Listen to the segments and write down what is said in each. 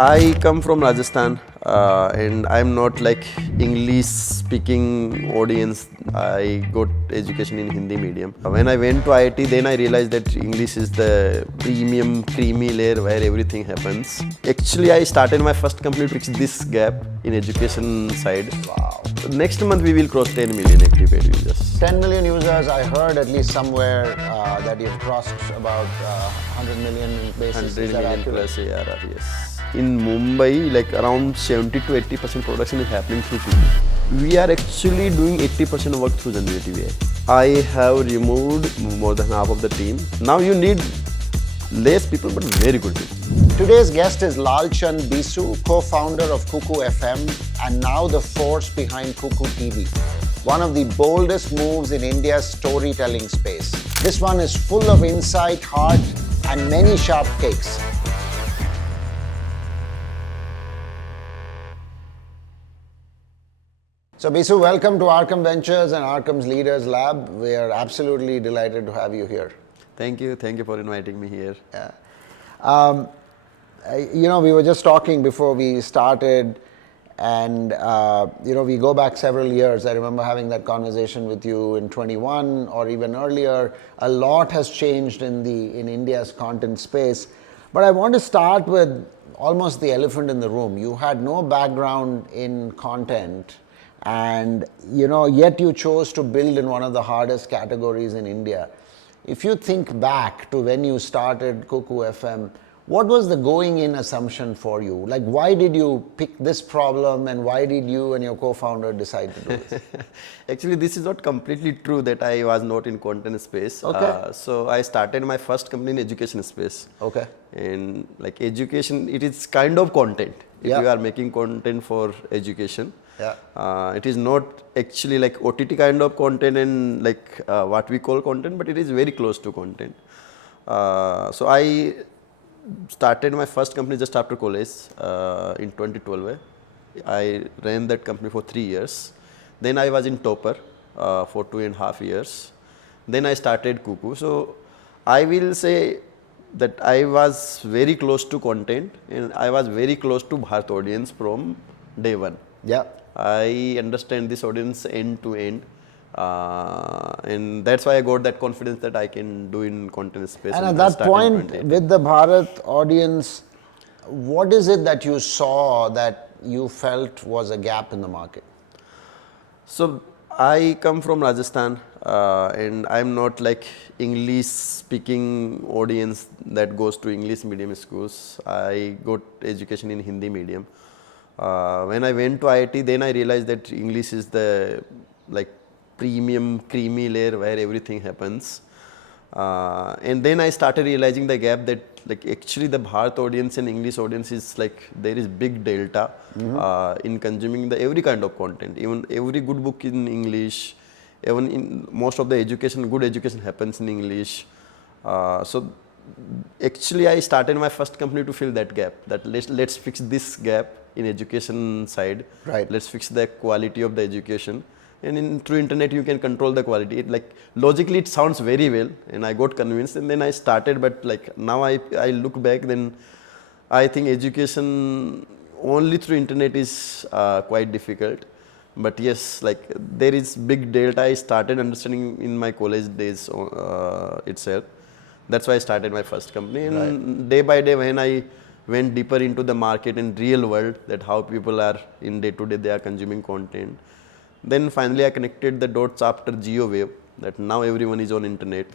I come from Rajasthan and I'm not like English speaking audience. I got education in Hindi medium. When I went to IIT, then I realized that English is the premium creamy layer where everything happens. Actually, I started my first company to fix this gap in education side. Wow. Next month we will cross 10 million active paid users. 10 million users, I heard at least somewhere that you've crossed about 100 million basis. 100 million plus ARR, yes. In Mumbai, like around 70 to 80% production is happening through Kuku. We are actually doing 80% work through Generative AI. I have removed more than half of the team. Now you need less people but very good people. Today's guest is Lalchand Bisu, co-founder of KukuFM and now the force behind Kuku TV. One of the boldest moves in India's storytelling space. This one is full of insight, heart and many sharp takes. So Bisu, welcome to Arkam Ventures and Arkam's Leaders Lab. We are absolutely delighted to have you here. Thank you for inviting me here. Yeah. We were just talking before we started and, we go back several years. I remember having that conversation with you in 21 or even earlier. A lot has changed in India's content space. But I want to start with almost the elephant in the room. You had no background in content. And yet you chose to build in one of the hardest categories in India. If you think back to when you started KukuFM, what was the going in assumption for you? Like, why did you pick this problem and why did you and your co-founder decide to do this? Actually, this is not completely true that I was not in content space. Okay. So I started my first company in education space. Okay. And like education, it is kind of content. If you are making content for education. Yeah. It is not actually like OTT kind of content and like what we call content, but it is very close to content. So I started my first company just after college in 2012. I ran that company for 3 years. Then I was in Topper for 2.5 years. Then I started Kuku. So I will say that I was very close to content and I was very close to Bharat audience from day one. Yeah. I understand this audience end to end, and that's why I got that confidence that I can do in content space. And at that point, with the Bharat audience, what is it that you saw that you felt was a gap in the market? So I come from Rajasthan, and I'm not like English speaking audience that goes to English medium schools. I got education in Hindi medium. When I went to IIT, then I realized that English is the like premium creamy layer where everything happens. And then I started realizing the gap that like actually the Bharat audience and English audience is like there is big delta in consuming the every kind of content. Even every good book in English, even in most of the education, good education happens in English. So actually I started my first company to fill that gap, that let's fix this gap in education side. Right. Let's fix the quality of the education. And through internet you can control the quality. It like logically it sounds very well and I got convinced and then I started, but like now I look back, then I think education only through internet is quite difficult. But yes, like there is big delta. I started understanding in my college days itself. That's why I started my first company. And day by day when I went deeper into the market and real world, that how people are in day to day, they are consuming content. Then finally I connected the dots after Geo Wave, that now everyone is on internet.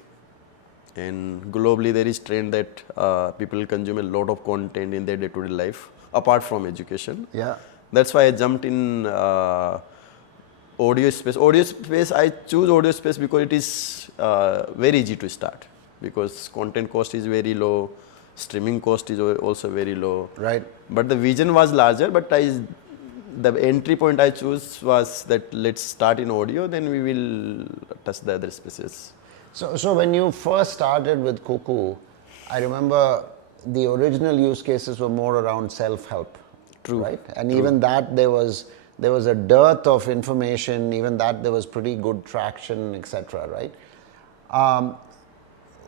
And globally there is trend that people consume a lot of content in their day to day life, apart from education. Yeah. That's why I jumped in audio space. Audio space, I choose audio space because it is very easy to start. Because content cost is very low, streaming cost is also very low. Right. But the vision was larger, but the entry point I chose was that let's start in audio, then we will touch the other spaces. So when you first started with Kuku, I remember the original use cases were more around self-help. True. Right? And even that there was a dearth of information, even that there was pretty good traction, etc. Right?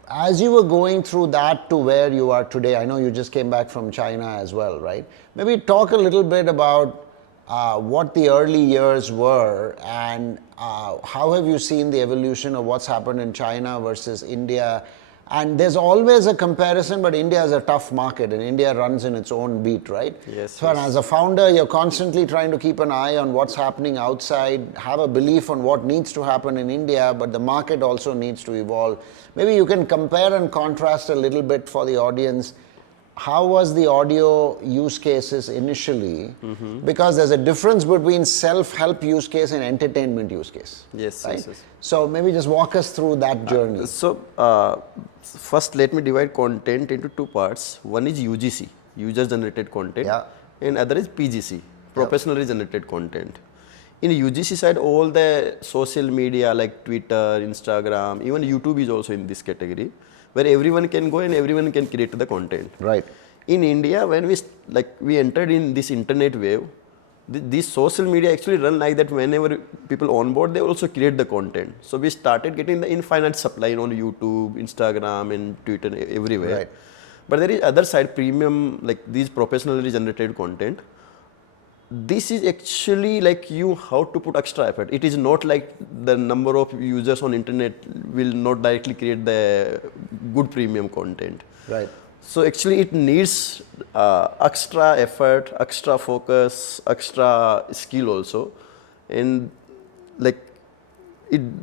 as you were going through that to where you are today, I know you just came back from China as well, right? Maybe talk a little bit about what the early years were and how have you seen the evolution of what's happened in China versus India. And there's always a comparison, but India is a tough market and India runs in its own beat, right? Yes. So as a founder, you're constantly trying to keep an eye on what's happening outside, have a belief on what needs to happen in India, but the market also needs to evolve. Maybe you can compare and contrast a little bit for the audience. How was the audio use cases initially? Because there's a difference between self-help use case and entertainment use case. Yes, right? yes. So maybe just walk us through that journey. First let me divide content into two parts. One is UGC, user generated content, Yeah. and other is PGC, professionally generated content. In UGC side, all the social media like Twitter, Instagram, even YouTube is also in this category, where everyone can go and everyone can create the content. Right. In India, when we entered in this internet wave, these social media actually run like that. Whenever people onboard, they also create the content. So we started getting the infinite supply on YouTube, Instagram, and Twitter, everywhere. Right. But there is other side, premium, like these professionally generated content. This is actually like you how to put extra effort. It is not like the number of users on internet will not directly create the good premium content. Right. So actually it needs extra effort, extra focus, extra skill also, and like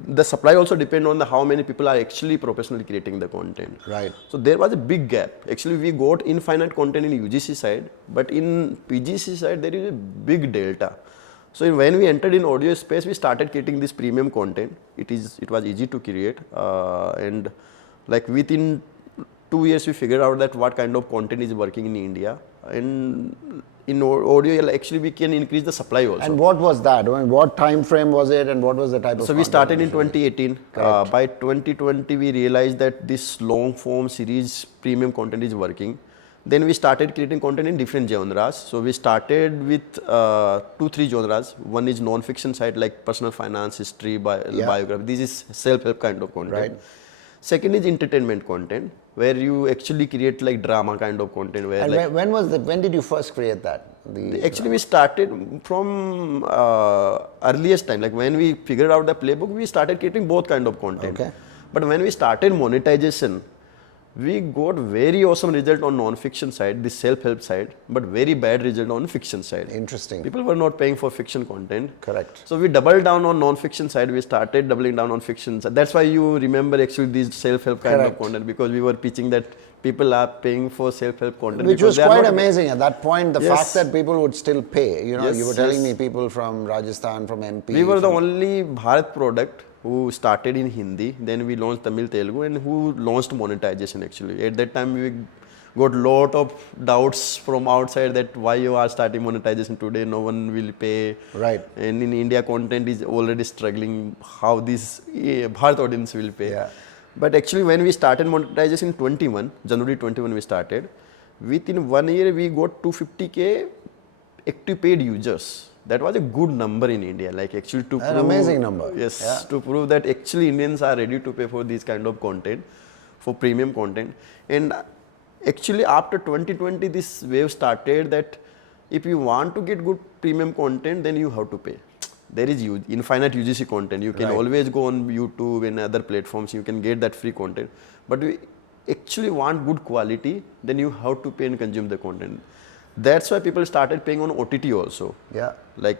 the supply also depend on how many people are actually professionally creating the content. Right. So there was a big gap. Actually, we got infinite content in UGC side, but in PGC side there is a big delta. So when we entered in audio space, we started creating this premium content. It was easy to create, and like within 2 years we figured out that what kind of content is working in India, and in audio actually we can increase the supply also. And what was that? I mean, what time frame was it and what was the type of So we content started in initially? 2018. Correct. By 2020 we realized that this long form series premium content is working. Then we started creating content in different genres. So we started with 2-3 genres. One is non-fiction side like personal finance, history, biography. This is self-help kind of content. Right. Second is entertainment content, where you actually create like drama kind of content. Where And like when did you first create that? actually we started from earliest time. Like when we figured out the playbook, we started creating both kind of content. Okay. But when we started monetization, we got very awesome result on non-fiction side, the self-help side, but very bad result on fiction side. Interesting. People were not paying for fiction content. Correct. So we doubled down on non-fiction side. We started doubling down on fiction side. That's why you remember actually these self-help kind Correct. of content, because we were pitching that people are paying for self-help content. Which because was they are quite not- amazing at that point, the Yes. fact that people would still pay. You know, Yes, you were telling yes. me people from Rajasthan, from MP. We were the from- only Bharat product who started in Hindi, then we launched Tamil, Telugu, and who launched monetization actually. At that time, we got lot of doubts from outside that why you are starting monetization today, no one will pay. Right. And in India, content is already struggling, how this Bharat audience will pay. Yeah. But actually, when we started monetization in 21, January 21 we started, within 1 year, we got 250K active paid users. That was a good number in India. Like actually to An prove, amazing number. Yes, Yeah. to prove that actually Indians are ready to pay for this kind of content, for premium content. And actually after 2020, this wave started that if you want to get good premium content, then you have to pay. There is infinite UGC content. You can Right. always go on YouTube and other platforms. You can get that free content. But we actually want good quality, then you have to pay and consume the content. That's why people started paying on OTT also. Yeah. Like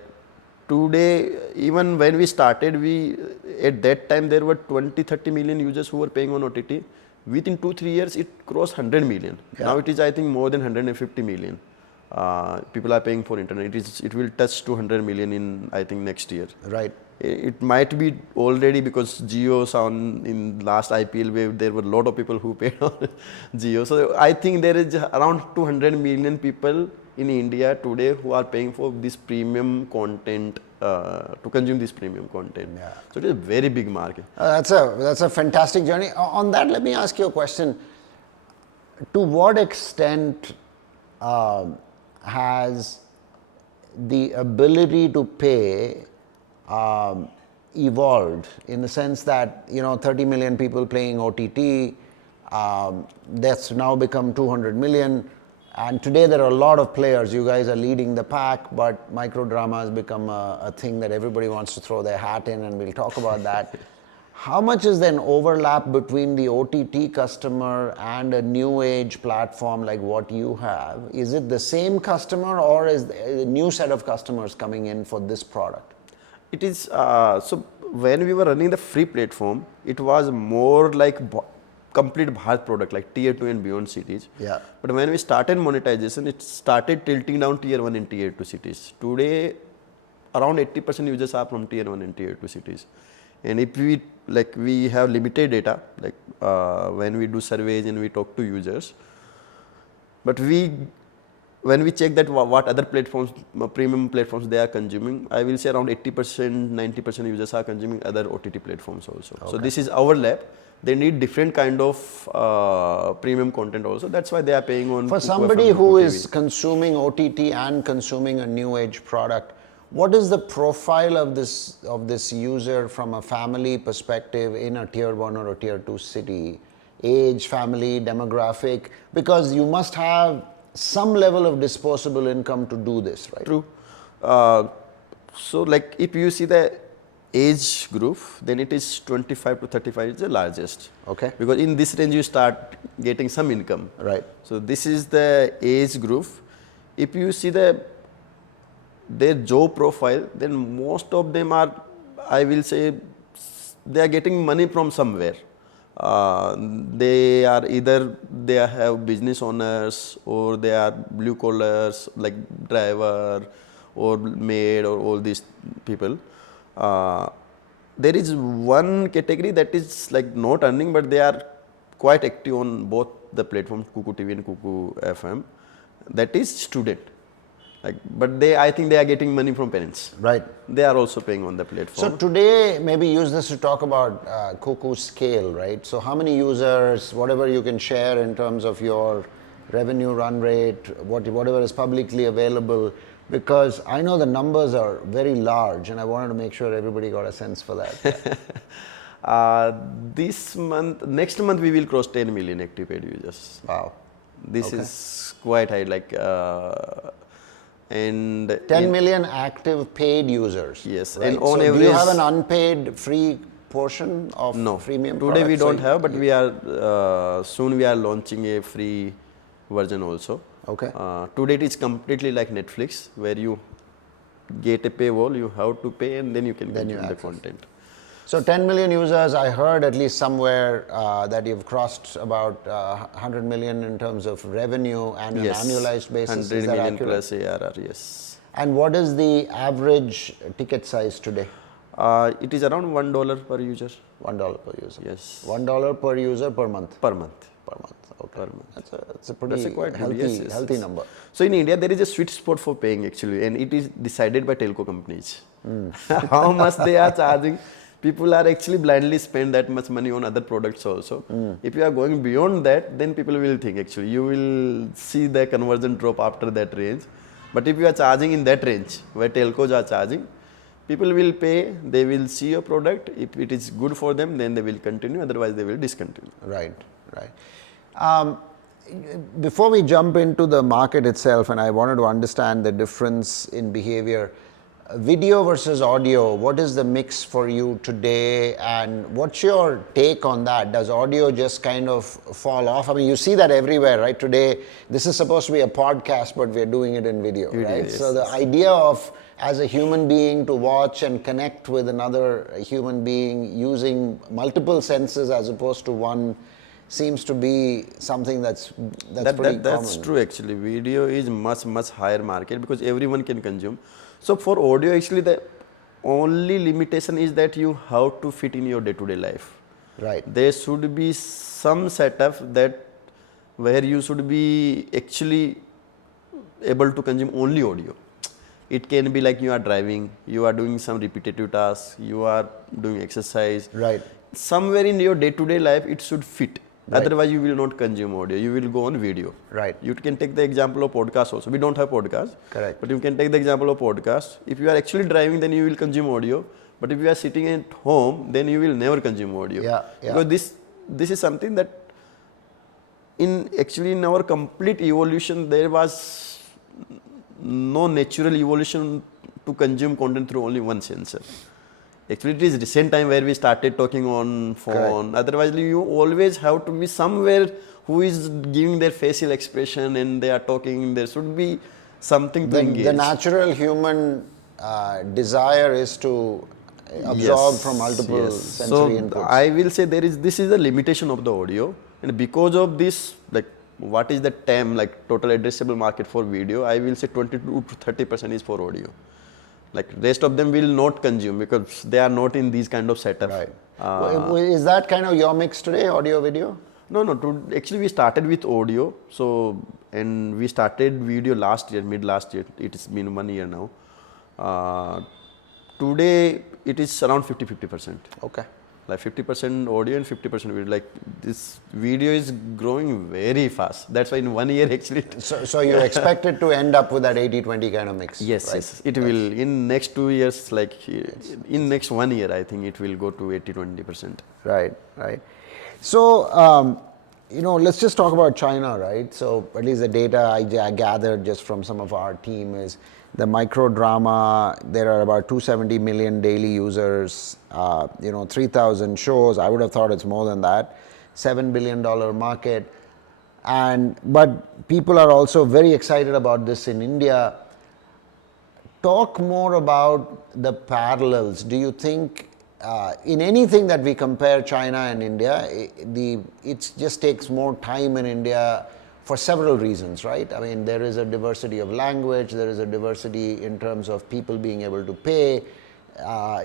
today, even when we started, at that time there were 20-30 million users who were paying on OTT. Within 2-3 years, it crossed 100 million. Yeah. Now it is, I think, more than 150 million. People are paying for internet. It will touch 200 million in, I think, next year. Right. It might be already because Jio sound in last IPL wave, there were a lot of people who paid on Jio. So I think there is around 200 million people in India today who are paying for this premium content, to consume this premium content. Yeah. So it is a very big market. That's a fantastic journey. On that, let me ask you a question. To what extent has the ability to pay evolved in the sense that 30 million people playing OTT, That's now become 200 million. And today there are a lot of players. You guys are leading the pack, but microdrama has become a thing that everybody wants to throw their hat in, and we'll talk about that. How much is then overlap between the OTT customer and a new age platform like what you have? Is it the same customer, or is a new set of customers coming in for this product? It is, so when we were running the free platform, it was more like complete Bharat product, like tier 2 and beyond cities. Yeah. But when we started monetization, it started tilting down tier 1 and tier 2 cities. Today, around 80% users are from tier 1 and tier 2 cities. And if we, like, we have limited data, like when we do surveys and we talk to users, but when we check that what other platforms, premium platforms they are consuming, I will say around 80%, 90% users are consuming other OTT platforms also. Okay. So this is our lab. They need different kind of premium content also. That's why they are paying on. For somebody who is consuming OTT and consuming a new age product, what is the profile of this user from a family perspective in a tier 1 or a tier 2 city? Age, family, demographic, because you must have some level of disposable income to do this, right? True. So like if you see the age group, then it is 25 to 35 is the largest. Okay. Because in this range you start getting some income. Right. So this is the age group. If you see their job profile, then most of them are, I will say, they are getting money from somewhere. They are either they have business owners, or they are blue collars like driver or maid or all these people. There is one category that is like not earning, but they are quite active on both the platforms, Kuku TV and KukuFM. That is student. Like, but I think they are getting money from parents. Right. They are also paying on the platform. So today, maybe use this to talk about Kuku's scale, right? So how many users, whatever you can share in terms of your revenue run rate, whatever is publicly available, because I know the numbers are very large, and I wanted to make sure everybody got a sense for that. Next month we will cross 10 million active paid users. Wow. This is quite high, like, and 10 million active paid users. Yes, right? and on so average, do you have an unpaid free portion of freemium today we products? don't have, but we are soon we are launching a free version also. Okay. Today it is completely like Netflix, where you get a paywall, you have to pay, and then you can consume the content. So 10 million users, I heard at least somewhere that you've crossed about 100 million in terms of revenue and an annualized basis. 100 million plus ARR, yes. And what is the average ticket size today? It is around $1 per user. $1 per user. Yes. $1 per user per month. Per month. Per month. Okay. Per month. That's a pretty healthy number. So in India, there is a sweet spot for paying actually, and it is decided by telco companies. How much they are charging. People are actually blindly spend that much money on other products also. If you are going beyond that, then people will think actually, you will see the conversion drop after that range. But if you are charging in that range, where telcos are charging, people will pay, they will see your product. If it is good for them, then they will continue, otherwise they will discontinue. Right, right. Before we jump into the market itself, and I wanted to understand the difference in behavior, video versus audio, what is the mix for you today, and what's your take on that? Does audio just kind of fall off? I mean, you see that everywhere, right? Today, this is supposed to be a podcast, but we're doing it in video, right? Yes. So the idea of, as a human being, to watch and connect with another human being using multiple senses as opposed to one seems to be something that's pretty common. That's true actually. Video is much higher market because everyone can consume. So for audio, actually the only limitation is that you have to fit in your day-to-day life. Right. There should be some setup that where you should be actually able to consume only audio. It can be like you are driving, you are doing some repetitive tasks, you are doing exercise. Right. Somewhere in your day-to-day life, it should fit. Right. Otherwise, you will not consume audio. You will go on video. Right. You can take the example of podcast also. We don't have podcast. Correct. But you can take the example of podcast. If you are actually driving, then you will consume audio. But if you are sitting at home, then you will never consume audio. Yeah. Because this is something that in our complete evolution, there was no natural evolution to consume content through only one sensor. Actually, it is recent time where we started talking on phone. Correct. Otherwise, you always have to be somewhere who is giving their facial expression and they are talking. There should be something to engage. The natural human desire is to absorb from multiple sensory inputs. I will say this is a limitation of the audio, and because of this, like what is the TAM, like total addressable market for video, I will say 22 to 30% is for audio. Like rest of them will not consume because they are not in these kind of setup. Right. Is that kind of your mix today, audio video? No. Actually, we started with audio. And we started video mid last year. It has been 1 year now. Today, it is around 50-50%. Okay. Like 50% audio and 50% video. Like this video is growing very fast. That's why in 1 year actually. So you expect it to end up with that 80-20 kind of mix? Yes, right? yes. It will in next 2 years, like in next 1 year, I think it will go to 80-20%. Right. So, let's just talk about China, right? So at least the data I gathered just from some of our team is the micro drama, there are about 270 million daily users, 3,000 shows. I would have thought it's more than that. $7 billion market. But people are also very excited about this in India. Talk more about the parallels. Do you think in anything that we compare China and India, it just takes more time in India for several reasons, right? I mean, there is a diversity of language, there is a diversity in terms of people being able to pay.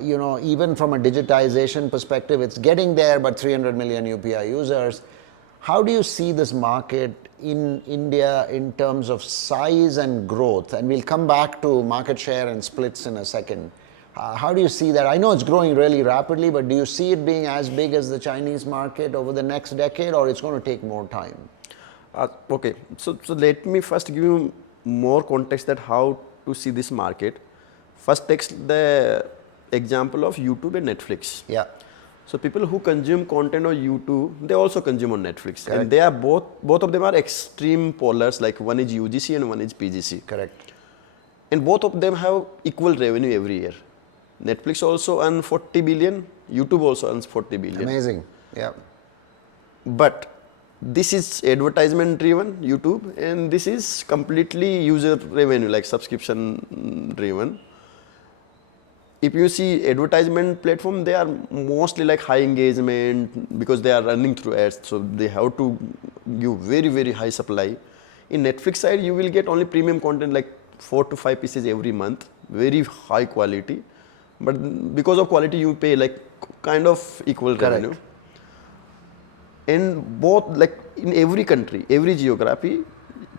Even from a digitization perspective, it's getting there, but 300 million UPI users. How do you see this market in India in terms of size and growth? And we'll come back to market share and splits in a second. How do you see that? I know it's growing really rapidly, but do you see it being as big as the Chinese market over the next decade, or it's going to take more time? Okay, so let me first give you more context that how to see this market. First, take the example of YouTube and Netflix. Yeah. So people who consume content on YouTube, they also consume on Netflix. Correct. And they are both of them are extreme polars, like one is UGC and one is PGC. Correct. And both of them have equal revenue every year. Netflix also earns 40 billion, YouTube also earns 40 billion. Amazing, yeah. But this is advertisement driven, YouTube, and this is completely user revenue, like subscription driven. If you see advertisement platform, they are mostly like high engagement because they are running through ads, so they have to give very, very high supply. In Netflix side, you will get only premium content like 4 to 5 pieces every month, very high quality. But because of quality, you pay like kind of equal Correct. revenue. And both, like in every country, every geography,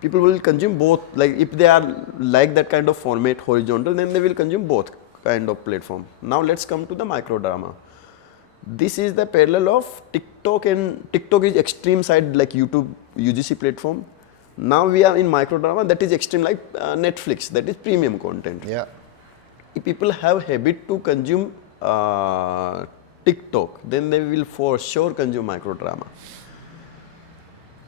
people will consume both. Like if they are like that kind of format, horizontal, then they will consume both kind of platform. Now let's come to the micro drama. This is the parallel of TikTok, and TikTok is extreme side like YouTube, UGC platform. Now we are in micro drama, that is extreme like Netflix, that is premium content. Yeah. If people have habit to consume TikTok, then they will for sure consume micro drama.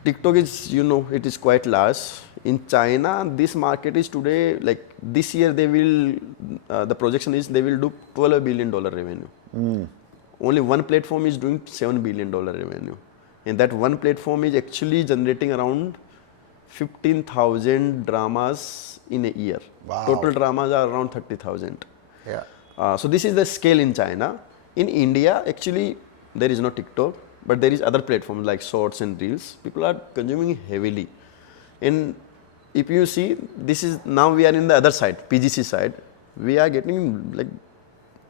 TikTok is, it is quite large. In China, this market is today, like this year they will, the projection is they will do $12 billion revenue. Only one platform is doing $7 billion revenue. And that one platform is actually generating around 15,000 dramas in a year. Wow. Total dramas are around 30,000. Yeah. So this is the scale in China. In India, actually, there is no TikTok, but there is other platforms like Shorts and Reels. People are consuming heavily. And if you see, this is, now we are in the other side, PGC side. We are getting like,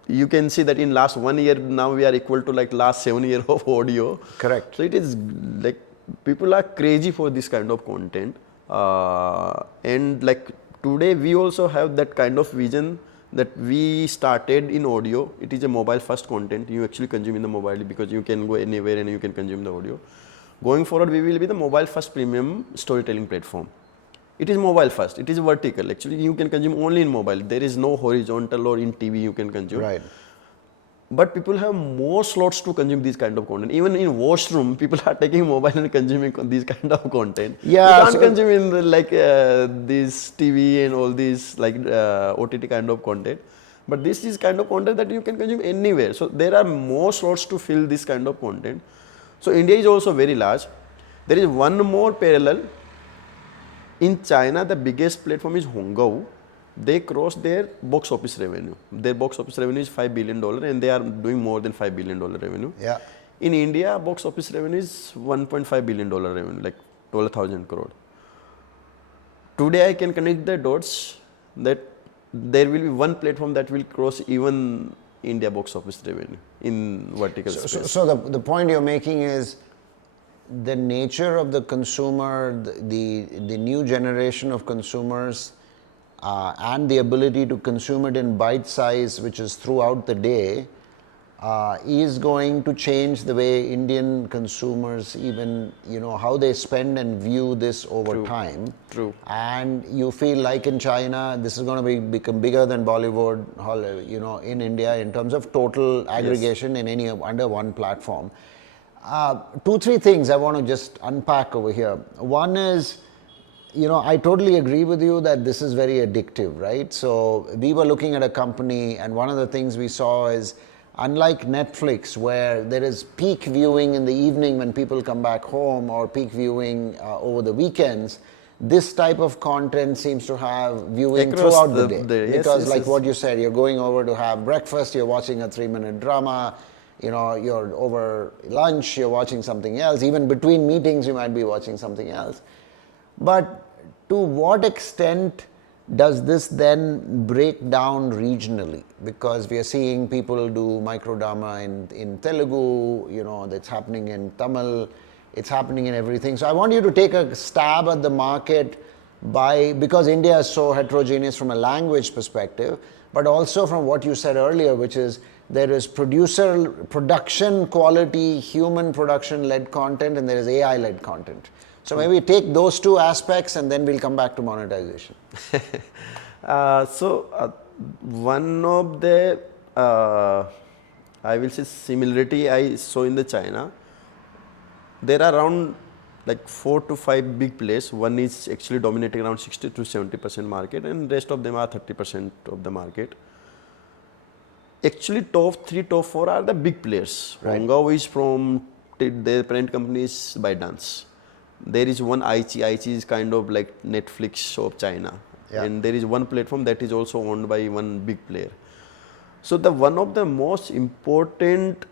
you can see that in last 1 year, now we are equal to like last 7 years of audio. Correct. So it is like, people are crazy for this kind of content. And like today, we also have that kind of vision that we started in audio. It is a mobile first content. You actually consume in the mobile because you can go anywhere and you can consume the audio. Going forward, we will be the mobile first premium storytelling platform. It is mobile first. It is vertical. Actually, you can consume only in mobile. There is no horizontal or in TV you can consume. Right. but people have more slots to consume these kind of content. Even in washroom, people are taking mobile and consuming these kind of content. Yeah, You can't so- consume in the, like this TV and all these like OTT kind of content. But this is kind of content that you can consume anywhere. So there are more slots to fill this kind of content. So India is also very large. There is one more parallel. In China, the biggest platform is Hongou. They crossed their box office revenue. Their box office revenue is $5 billion and they are doing more than $5 billion revenue. Yeah. In India, box office revenue is $1.5 billion revenue, like 12,000 crore. Today, I can connect the dots that there will be one platform that will cross even India box office revenue in vertical space. So the point you're making is the nature of the consumer, the new generation of consumers, and the ability to consume it in bite size, which is throughout the day, is going to change the way Indian consumers even, how they spend and view this over time. True. And you feel like in China, this is going to become bigger than Bollywood, in India in terms of total aggregation in under one platform. 2-3 things I want to just unpack over here. One is, I totally agree with you that this is very addictive, right? So we were looking at a company, and one of the things we saw is, unlike Netflix, where there is peak viewing in the evening when people come back home, or peak viewing over the weekends, this type of content seems to have viewing Across throughout the day. Yes, because yes, like yes. what you said, you're going over to have breakfast, you're watching a 3-minute drama, you're over lunch, you're watching something else. Even between meetings, you might be watching something else. But to what extent does this then break down regionally? Because we are seeing people do microdrama in Telugu, that's happening in Tamil, it's happening in everything. So I want you to take a stab at the market because India is so heterogeneous from a language perspective, but also from what you said earlier, which is there is production quality, human production led content, and there is AI led content. So maybe take those two aspects and then we'll come back to monetization. One of the, I will say, similarity I saw in the China, there are around like 4 to 5 big players. One is actually dominating around 60 to 70% market, and rest of them are 30% of the market. Actually, top 3, top 4 are the big players. Right. Hongou is from, their parent company is ByteDance. There is one Aichi. Aichi is kind of like Netflix of China. Yeah. And there is one platform that is also owned by one big player. So one of the most important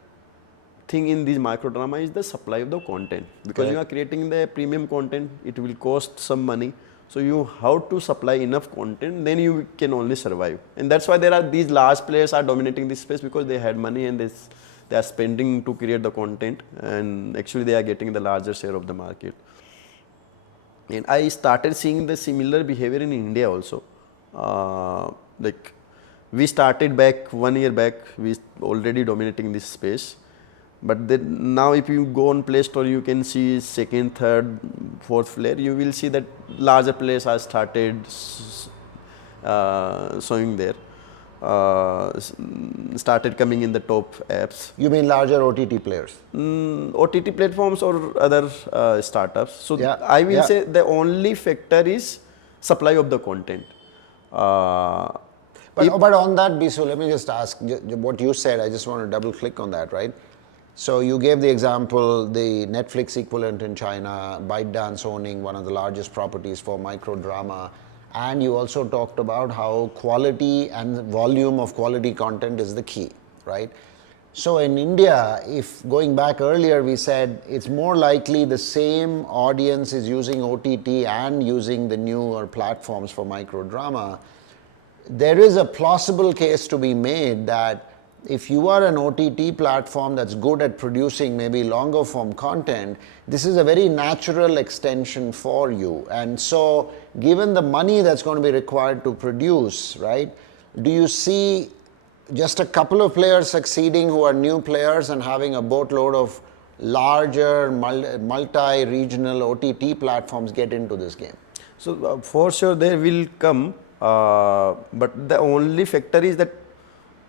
thing in this microdrama is the supply of the content. Because Correct. you are creating the premium content, it will cost some money. So you have to supply enough content, then you can only survive. And that's why there are these large players are dominating this space, because they had money and they are spending to create the content, and actually they are getting the larger share of the market. And I started seeing the similar behavior in India also. Like we started back 1 year back, we already dominating this space. But then now if you go on Play Store, you can see second, third, fourth player. You will see that larger players are started showing there. Started coming in the top apps. You mean larger OTT players? OTT platforms or other startups. So Yeah, I will yeah. say the only factor is supply of the content. But on that, Bisu, let me just ask what you said. I just want to double click on that, right? So you gave the example, the Netflix equivalent in China, ByteDance owning one of the largest properties for microdrama, and you also talked about how quality and volume of quality content is the key, right? So in India, if going back earlier, we said it's more likely the same audience is using OTT and using the newer platforms for microdrama. There is a plausible case to be made that if you are an OTT platform that's good at producing maybe longer form content, this is a very natural extension for you. And so given the money that's going to be required to produce, right, do you see just a couple of players succeeding who are new players and having a boatload of larger multi-regional OTT platforms get into this game? So for sure they will come, but the only factor is that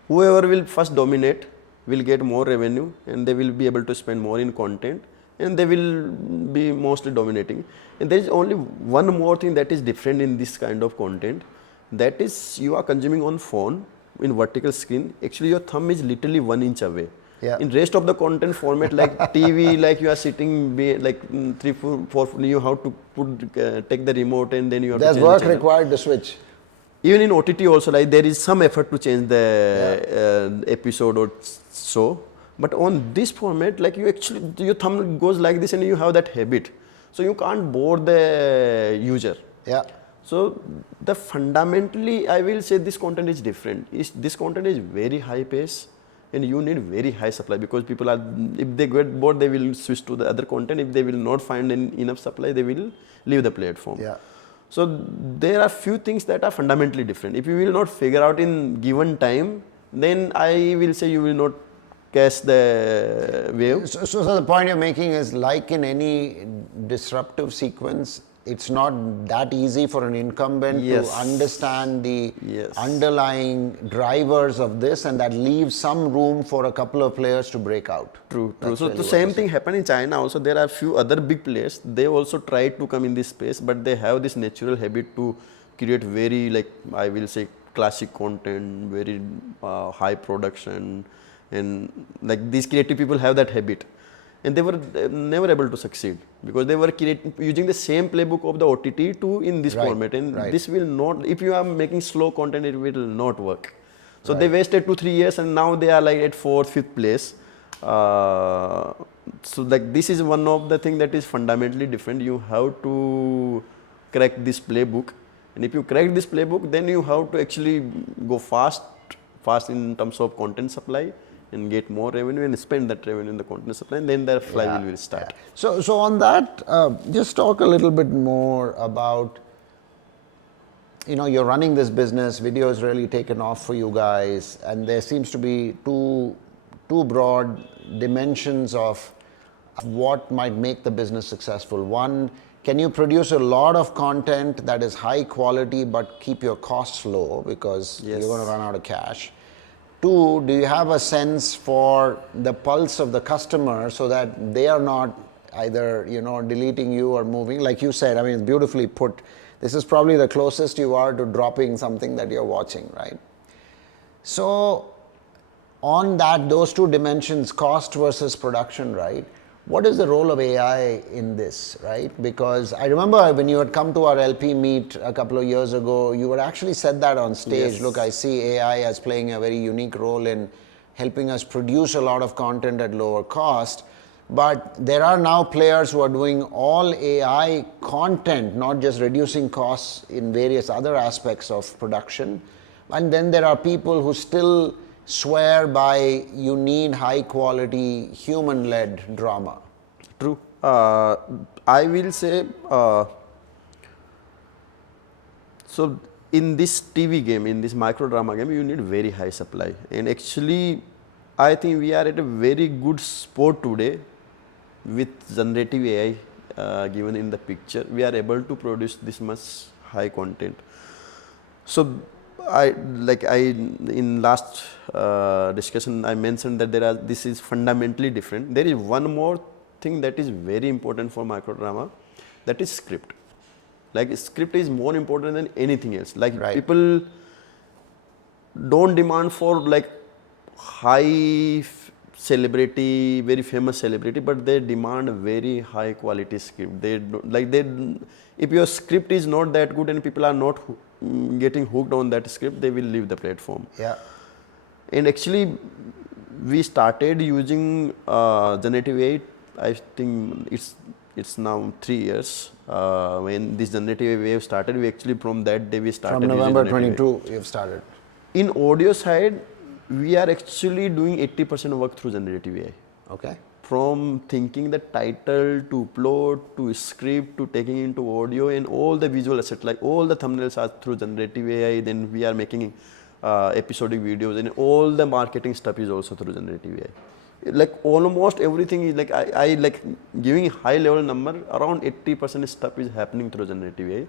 whoever will first dominate, will get more revenue and they will be able to spend more in content and they will be mostly dominating. And there is only one more thing that is different in this kind of content, that is you are consuming on phone in vertical screen. Actually your thumb is literally 1 inch away. Yeah. In rest of the content format like TV, like you are sitting like 3, 4, you have to put take the remote and then you have There's to change work the channel. required to switch. Even in OTT also, like there is some effort to change the episode or so. But on this format, like you actually, your thumb goes like this and you have that habit. So you can't bore the user. Yeah. So the fundamentally, I will say this content is different. This content is very high pace and you need very high supply, because people are, if they get bored, they will switch to the other content. If they will not find enough supply, they will leave the platform. Yeah. So there are few things that are fundamentally different. If you will not figure out in given time, then I will say you will not catch the wave. So the point you're making is, like in any disruptive sequence, it's not that easy for an incumbent Yes. to understand the Yes. underlying drivers of this, and that leaves some room for a couple of players to break out. True. That's So really the what same you're thing happened in China also. There are few other big players. They also try to come in this space, but they have this natural habit to create very, like, I will say, classic content, very high production, and like these creative people have that habit. And they were never able to succeed because they were using the same playbook of the OTT to in this Right, format, and right. this will not. If you are making slow content, it will not work. So they wasted 2-3 years, and now they are like at 4th, 5th place. So like this is one of the thing that is fundamentally different. You have to crack this playbook, and if you crack this playbook, then you have to actually go fast in terms of content supply, and get more revenue and spend that revenue in the content supply, and then the flywheel will start. Yeah. So on that, just talk a little bit more about, you're running this business, video has really taken off for you guys, and there seems to be two broad dimensions of what might make the business successful. One, can you produce a lot of content that is high quality but keep your costs low, because Yes. you're going to run out of cash? Two, do you have a sense for the pulse of the customer so that they are not either, deleting you or moving? Like you said, I mean, it's beautifully put. This is probably the closest you are to dropping something that you're watching, right? So on that, those two dimensions, cost versus production, right? What is the role of AI in this, right? Because I remember when you had come to our LP meet a couple of years ago, you had actually said that on stage. Yes. Look, I see AI as playing a very unique role in helping us produce a lot of content at lower cost. But there are now players who are doing all AI content, not just reducing costs in various other aspects of production. And then there are people who still swear by you need high quality human-led drama. True. I will say, so in this TV game, in this micro drama game, you need very high supply. And actually, I think we are at a very good spot today with generative AI given in the picture. We are able to produce this much high content. So in last discussion, I mentioned that this is fundamentally different. There is one more thing that is very important for microdrama, that is script. Like script is more important than anything else. Like Right. people don't demand for like high celebrity, very famous celebrity, but they demand a very high quality script. If your script is not that good and people are not getting hooked on that script, they will leave the platform. Yeah. And actually, we started using generative AI. I think it's now 3 years. When this generative AI wave started, we actually from that day we started. From using November generative 22, you've started. AI. In audio side, we are actually doing 80% work through generative AI. Okay. From thinking the title to plot to script to taking into audio, and all the visual assets, like all the thumbnails are through generative AI. Then we are making episodic videos, and all the marketing stuff is also through generative AI. Like almost everything is like I like giving high level number, around 80% stuff is happening through generative AI.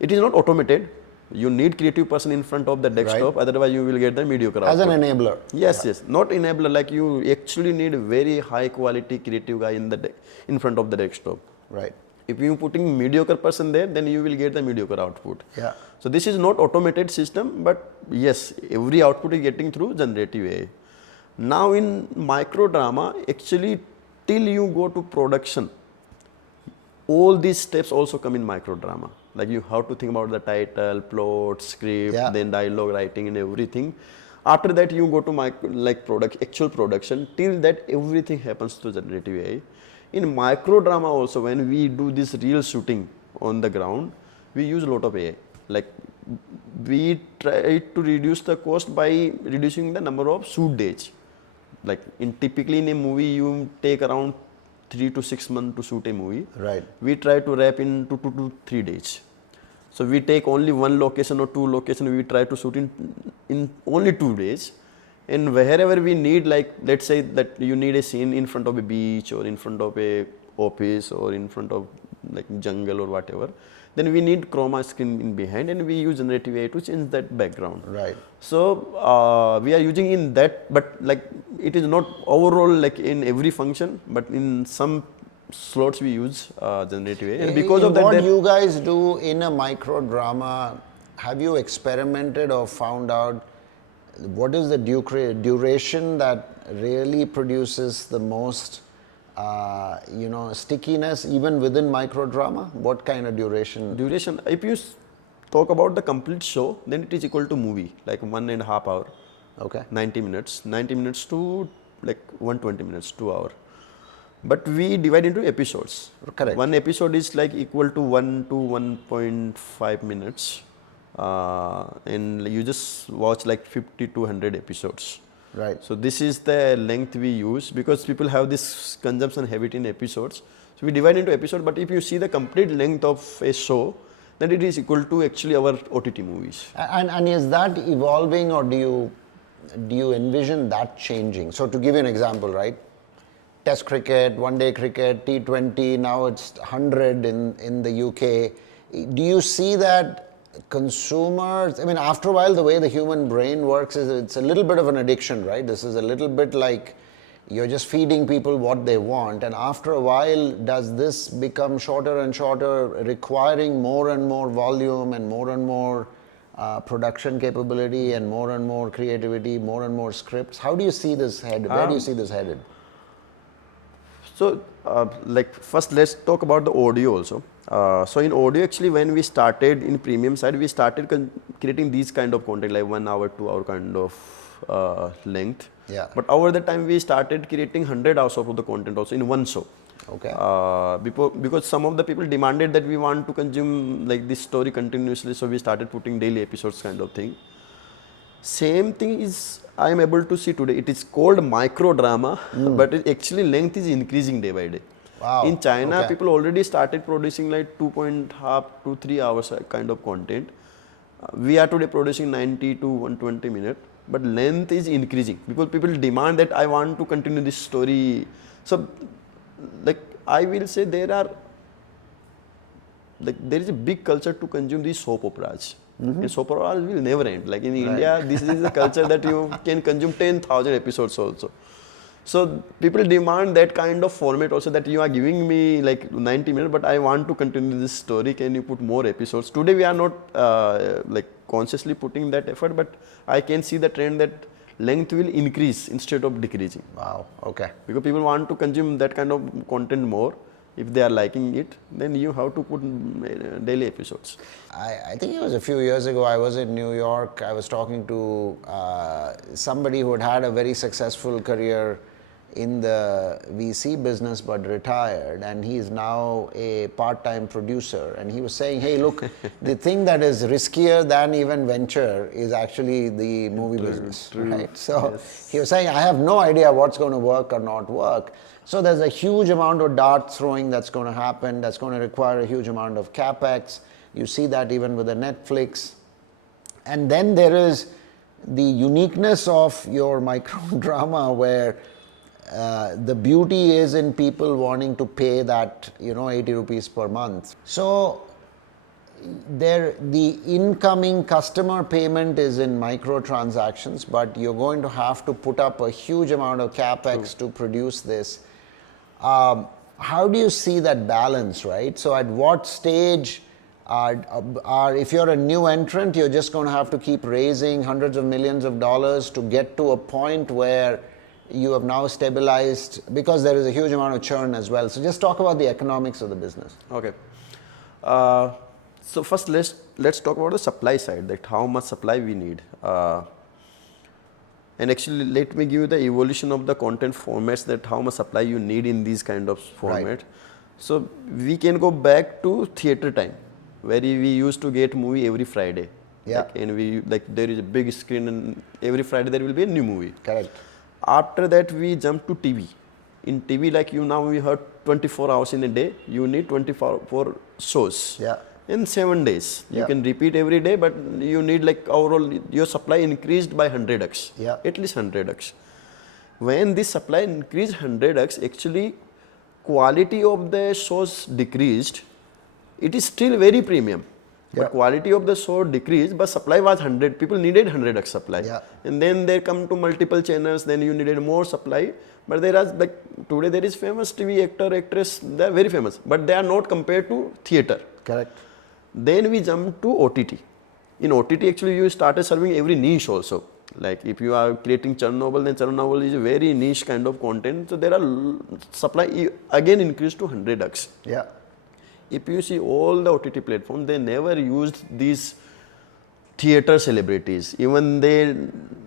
It is not automated. You need creative person in front of the desktop, otherwise you will get the mediocre As an output. enabler. Yes, not enabler, like you actually need a very high quality creative guy in front of the desktop. Right. If you putting mediocre person there, then you will get the mediocre output. Yeah. So this is not automated system, but yes, every output is getting through generative AI. Now in micro drama, actually till you go to production, all these steps also come in micro drama. Like you have to think about the title, plot, script, then dialogue writing and everything. After that you go to actual production. Till that everything happens to generative AI. In micro drama also, when we do this real shooting on the ground, we use a lot of AI. Like we try to reduce the cost by reducing the number of shoot days. Like typically in a movie you take around 3 to 6 months to shoot a movie. Right. We try to wrap in 2 to 3 days. So we take only one location or two locations, we try to shoot in only 2 days. And wherever we need, like let's say that you need a scene in front of a beach or in front of a office or in front of like jungle or whatever, then we need chroma screen in behind, and we use generative AI to change that background. Right. So we are using in that, but like it is not overall like in every function, but in some slots we use generative AI. And because of that, what you guys do in a micro drama, have you experimented or found out what is the duration that really produces the most stickiness even within micro drama? What kind of duration? Duration, if you talk about the complete show, then it is equal to movie, like 1.5 hour. Okay. 90 minutes to like 120 minutes, 2 hour. But we divide into episodes. Correct. One episode is like equal to 1 to 1.5 minutes. And you just watch like 50 to 100 episodes. Right. So this is the length we use, because people have this consumption habit in episodes. So we divide into episodes, but if you see the complete length of a show, then it is equal to actually our OTT movies. And is that evolving, or do you envision that changing? So to give you an example, right? Test cricket, one-day cricket, T20, now it's 100 in the UK. Do you see that consumers, I mean, after a while, the way the human brain works is it's a little bit of an addiction, right? This is a little bit like you're just feeding people what they want. And after a while, does this become shorter and shorter, requiring more and more volume and more production capability and more creativity, more and more scripts? How do you see this headed? Where do you see this headed? So, like first let's talk about the audio also. So in audio, actually, when we started in premium side, we started creating these kind of content, like 1 hour, 2 hour kind of length. Yeah. But over the time, we started creating 100 hours of the content also in one show. Okay. Because some of the people demanded that we want to consume like this story continuously, so we started putting daily episodes kind of thing. Same thing is I am able to see today. It is called micro drama, but it actually length is increasing day by day. Wow. In China, Okay. people already started producing like 2.5 to 3 hours kind of content. We are today producing 90 to 120 minutes, but length is increasing because people demand that I want to continue this story. So, like I will say there is a big culture to consume these soap operas. And soap operas will never end. Like in India, this is a culture that you can consume 10,000 episodes also. So people demand that kind of format also, that you are giving me like 90 minutes, but I want to continue this story. Can you put more episodes? Today we are not like consciously putting that effort, but I can see the trend that length will increase instead of decreasing. Wow. Okay. Because people want to consume that kind of content more. If they are liking it, then you have to put daily episodes. I think it was a few years ago, I was in New York. I was talking to somebody who had a very successful career in the VC business but retired, and he is now a part-time producer. And he was saying, hey, look, the thing that is riskier than even venture is actually the movie business. Right? So he was saying, I have no idea what's going to work or not work. So there's a huge amount of dart throwing that's going to happen, that's going to require a huge amount of capex. You see that even with the Netflix. And then there is the uniqueness of your micro drama, where the beauty is in people wanting to pay that 80 rupees per month. So the incoming customer payment is in microtransactions, but you're going to have to put up a huge amount of capex to produce this. How do you see that balance, right? So at what stage if you're a new entrant, you're just going to have to keep raising hundreds of millions of dollars to get to a point where you have now stabilized, because there is a huge amount of churn as well. So just talk about the economics of the business. Okay. So first let's talk about the supply side, that how much supply we need. And actually let me give you the evolution of the content formats, that how much supply you need in these kind of format. Right. So we can go back to theater time, where we used to get movie every Friday. Yeah. And there is a big screen and every Friday there will be a new movie. Correct. After that we jump to TV. In TV, now we heard 24 hours in a day, you need 24 shows. Yeah. In 7 days. Yeah. You can repeat every day, but you need overall, your supply increased by 100x. Yeah. At least 100x. When this supply increased 100x, actually quality of the shows decreased. It is still very premium. Yeah. But quality of the show decreased, but supply was 100. People needed 100x supply. Yeah. And then they come to multiple channels, then you needed more supply. But there are, today there is famous TV actor, actress, they are very famous, but they are not compared to theater. Correct. Then we jump to OTT. In OTT, actually, you started serving every niche also. Like if you are creating Chernobyl, then Chernobyl is a very niche kind of content. So there are supply again increased to 100x. Yeah. If you see all the OTT platforms, they never used these theater celebrities. Even they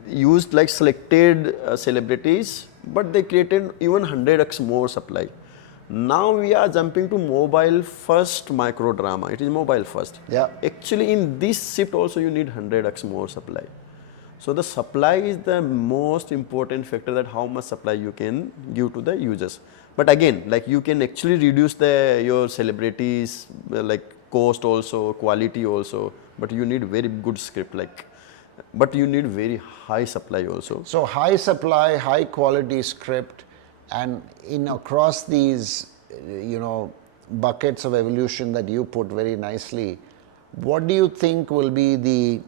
used selected celebrities, but they created even 100x more supply. Now we are jumping to mobile first micro drama. It is mobile first. Yeah. Actually, in this shift also you need 100x more supply. So the supply is the most important factor, that how much supply you can give to the users. But again, you can actually reduce your celebrities cost also, quality also. But you need very good script but you need very high supply also. So high supply, high quality script, and across these, buckets of evolution that you put very nicely, what do you think will be the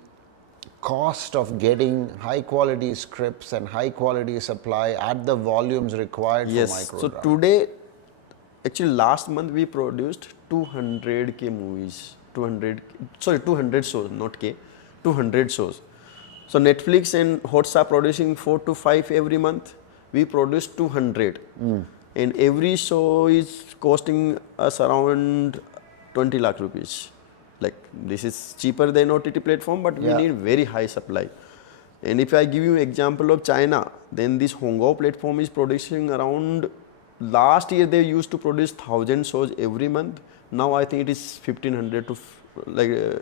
cost of getting high quality scripts and high quality supply at the volumes required for micro? So today, actually last month we produced 200k movies, 200 shows, not K, 200 shows. So Netflix and Hotstar producing 4 to 5 every month. We produce 200. And every show is costing us around 20 lakh rupees. This is cheaper than OTT platform, but we need very high supply. And if I give you example of China, then this Hongo platform is producing around, last year they used to produce 1000 shows every month. Now I think it is 1500 to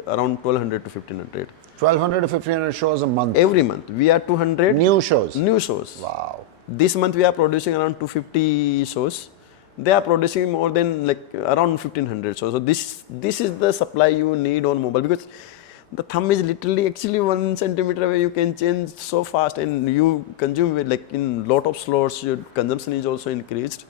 around 1200 to 1500. 1200 to 1500 shows a month. Every month. We are 200. New shows. New shows. Wow. This month we are producing around 250 shows. They are producing more than around 1500 shows. So this is the supply you need on mobile, because the thumb is literally actually 1 centimeter away. You can change so fast, and you consume in lot of slots. Your consumption is also increased.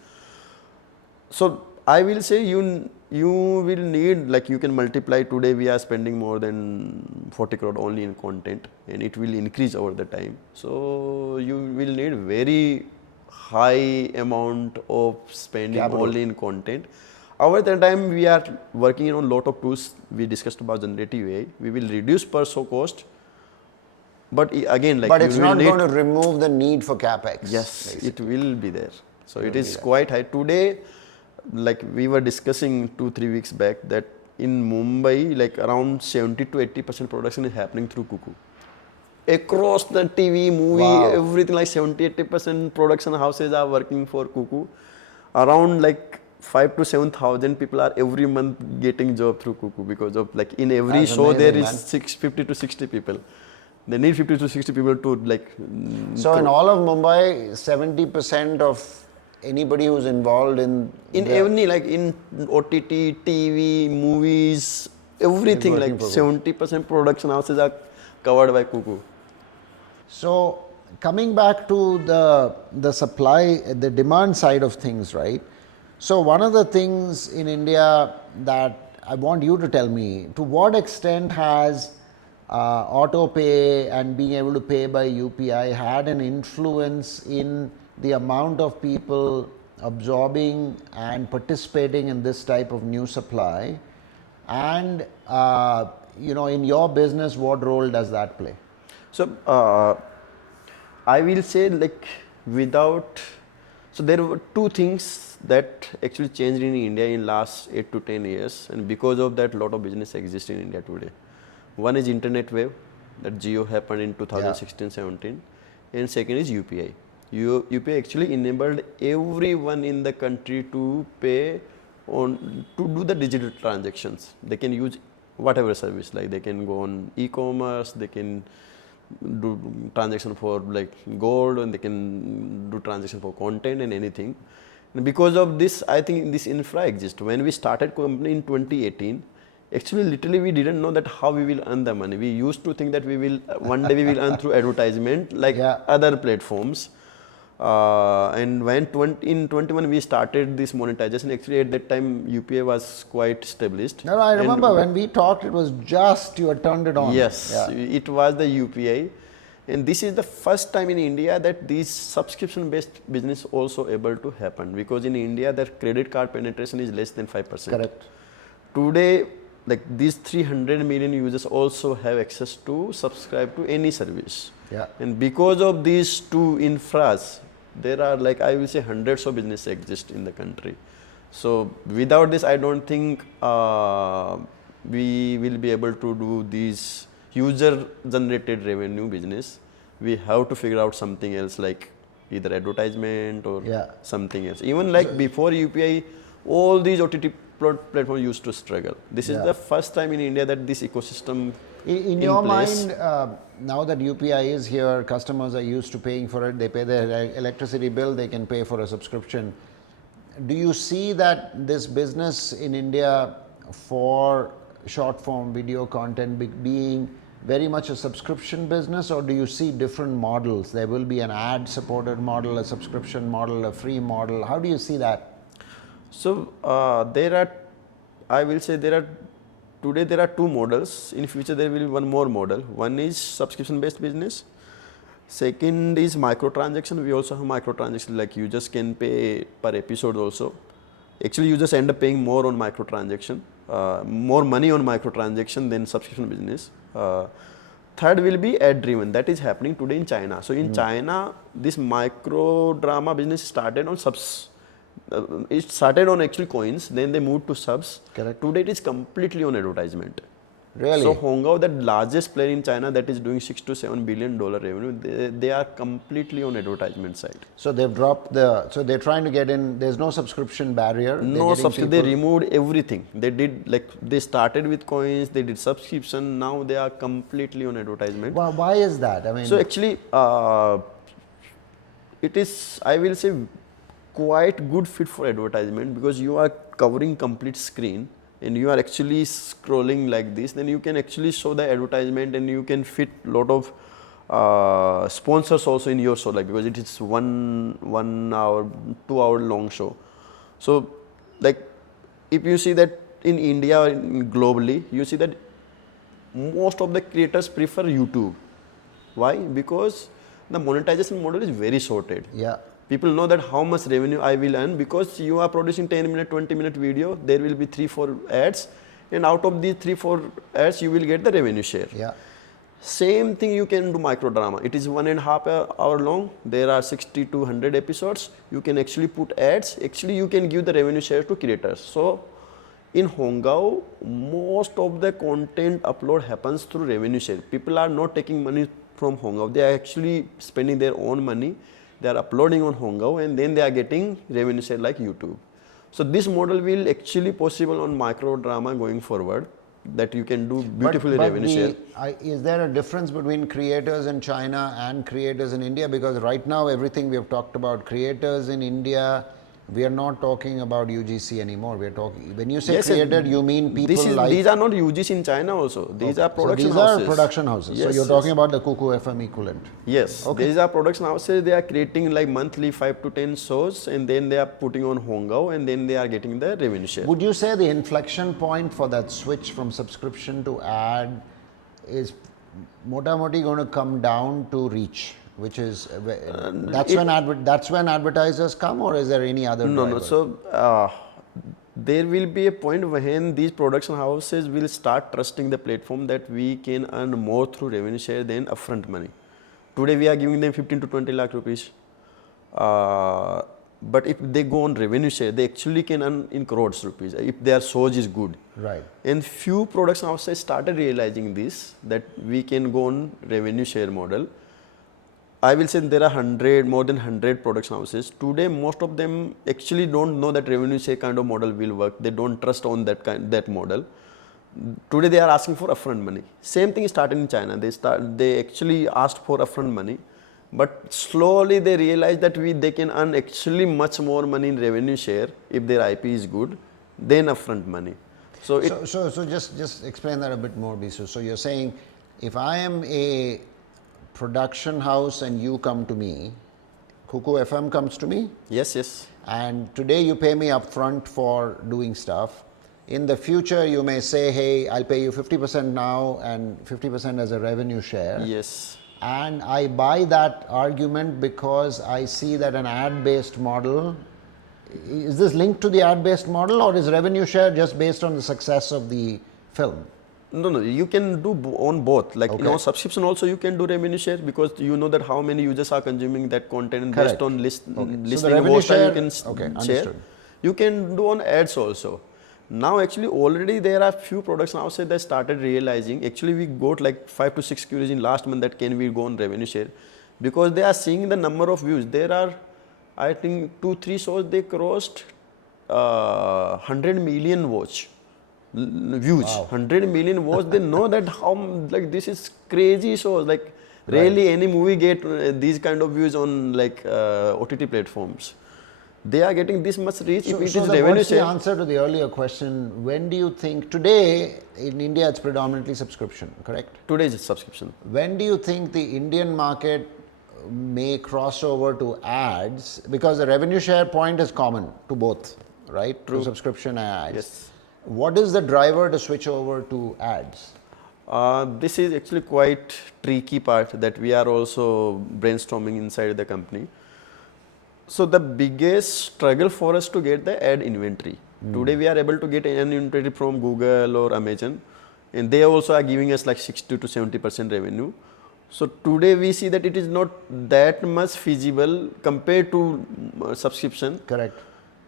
So I will say you will need, you can multiply. Today we are spending more than 40 crore only in content, and it will increase over the time. So you will need very high amount of spending only in content. Over the time we are working on lot of tools. We discussed about generative AI. We will reduce per show cost. But again, but it's not going to remove the need for capex. Yes, basically. it will be there. So it is quite high. Today, we were discussing 2-3 weeks back, that in Mumbai, around 70 to 80% production is happening through Kuku. Across the TV, movie, everything, 70-80% production houses are working for Kuku. Around 5 to 7,000 people are every month getting job through Kuku, because of in every That's show amazing, there is 50 to 60 people. They need 50 to 60 people to So in all of Mumbai, 70% of anybody who's involved in any in OTT, TV, movies, everything, 70% production houses are covered by Kuku. So coming back to the supply, the demand side of things, right? So one of the things in India that I want you to tell me, to what extent has auto pay and being able to pay by UPI had an influence in the amount of people absorbing and participating in this type of new supply? And in your business, what role does that play? So I will say so there were two things that actually changed in India in last 8 to 10 years, and because of that, lot of business exists in India today. One is internet wave, that Jio happened in 2016-17, and second is UPI. UPI actually enabled everyone in the country to pay to do the digital transactions. They can use whatever service, like they can go on e-commerce, they can do transaction for like gold, and they can do transaction for content and anything. And because of this, I think this infra exists. When we started company in 2018, actually literally we didn't know that how we will earn the money. We used to think that we will one day we will earn through advertisement like other platforms. And when in 21 we started this monetization, actually at that time UPI was quite established. No, I remember when we talked, it was just you had turned it on. Yes, it was the UPI, and this is the first time in India that this subscription based business also able to happen, because in India the credit card penetration is less than 5%. Correct. Today, like these 300 million users also have access to subscribe to any service. And because of these two infras, there are like I will say hundreds of businesses exist in the country. So without this, I don't think we will be able to do these user generated revenue business. We have to figure out something else, like either advertisement or something else. Even like before UPI, all these OTT platforms used to struggle. This is the first time in India that this ecosystem in your mind, now that UPI is here, customers are used to paying for it. They pay their electricity bill, they can pay for a subscription. Do you see that this business in India for short form video content being very much a subscription business, or do you see different models? There will be an ad supported model, a subscription model, a free model. How do you see that? So I will say today there are two models. In future there will be one more model. One is subscription based business. Second is microtransaction. We also have microtransaction, like users can pay per episode also. Actually users end up paying more on microtransaction, more money on microtransaction than subscription business. Third will be ad driven. That is happening today in China. So in China, this micro drama business started on subs. It started on actually coins, then they moved to subs. Correct. Today it is completely on advertisement. Really? So Hongao, the largest player in China that is doing $6 to $7 billion revenue, they are completely on advertisement side. So they've dropped so they're trying to get in, there's no subscription barrier? No subscription, they removed everything. They started with coins, they did subscription, now they are completely on advertisement. Well, why is that? I mean, so actually, it is, I will say, quite good fit for advertisement, because you are covering complete screen and you are actually scrolling like this, then you can actually show the advertisement and you can fit lot of sponsors also in your show, like because it is 1 hour, 2 hour long show. So like if you see that in India or globally, you see that most of the creators prefer YouTube. Why? Because the monetization model is very sorted. People know that how much revenue I will earn, because you are producing 10-minute, 20-minute video, there will be 3-4 ads, and out of these 3-4 ads, you will get the revenue share. Same thing you can do micro drama. It is 1.5 hour long. There are 60 to 100 episodes. You can actually put ads. Actually, you can give the revenue share to creators. So in Hongao, most of the content upload happens through revenue share. People are not taking money from Hongao. They are actually spending their own money. They are uploading on Hongao and then they are getting revenue share like YouTube. So this model will actually possible on micro drama going forward, that you can do beautifully revenue share. Is there a difference between creators in China and creators in India? Because right now everything we have talked about, creators in India We are not talking about UGC anymore. We are talking, when you say Yes, created, you mean people these are not UGs in China also. These are production so houses. these are production houses. So Yes, you're yes. talking about the KukuFM equivalent. Yes, these are production houses. They are creating like monthly 5 to 10 shows, and then they are putting on Hongao, and then they are getting the revenue share. Would you say the inflection point for that switch from subscription to ad is mota moti going to come down to reach, which is that's when advertisers come, or is there any other No, driver? no. So there will be a point when these production houses will start trusting the platform that we can earn more through revenue share than upfront money. Today we are giving them 15 to 20 lakh rupees. But if they go on revenue share, they actually can earn in crores rupees if their shows is good. Right. And few production houses started realizing this, that we can go on revenue share model. I will say there are more than 100 production houses. Today, most of them actually don't know that revenue share kind of model will work. They don't trust on that model. Today, they are asking for upfront money. Same thing started in China. They actually asked for upfront money, but slowly they realized that they can earn actually much more money in revenue share if their IP is good than upfront money. So just explain that a bit more, Bisu. So you're saying, if I am a production house and you come to me, KukuFM comes to me, yes. and today you pay me upfront for doing stuff. In the future, you may say, hey, I'll pay you 50% now and 50% as a revenue share. Yes. And I buy that argument because I see that an ad-based model, is this linked to the ad-based model, or is revenue share just based on the success of the film? No, you can do on both. Like, subscription also you can do revenue share, because you know that how many users are consuming that content, and based on listening so the revenue share, you can share. understood. You can do on ads also. Now actually already there are few production houses that started realizing, actually we got like 5 to 6 queries in last month that can we go on revenue share, because they are seeing the number of views. There are, I think 2-3 shows they crossed 100 million views. Wow. 100 million watch. They know that how, like, this is crazy shows. Like, rarely any movie get these kind of views on like OTT platforms. They are getting this much reach. So, if it so is the, revenue what's share. the answer to the earlier question? When do you think, today in India it's predominantly subscription, correct? Today is subscription. When do you think the Indian market may cross over to ads? Because the revenue share point is common to both, right? True. To subscription and ads. Yes. What is the driver to switch over to ads? This is actually quite tricky part that we are also brainstorming inside the company. So the biggest struggle for us to get the ad inventory. Today we are able to get an inventory from Google or Amazon, and they also are giving us like 60 to 70% revenue. So today we see that it is not that much feasible compared to subscription. Correct.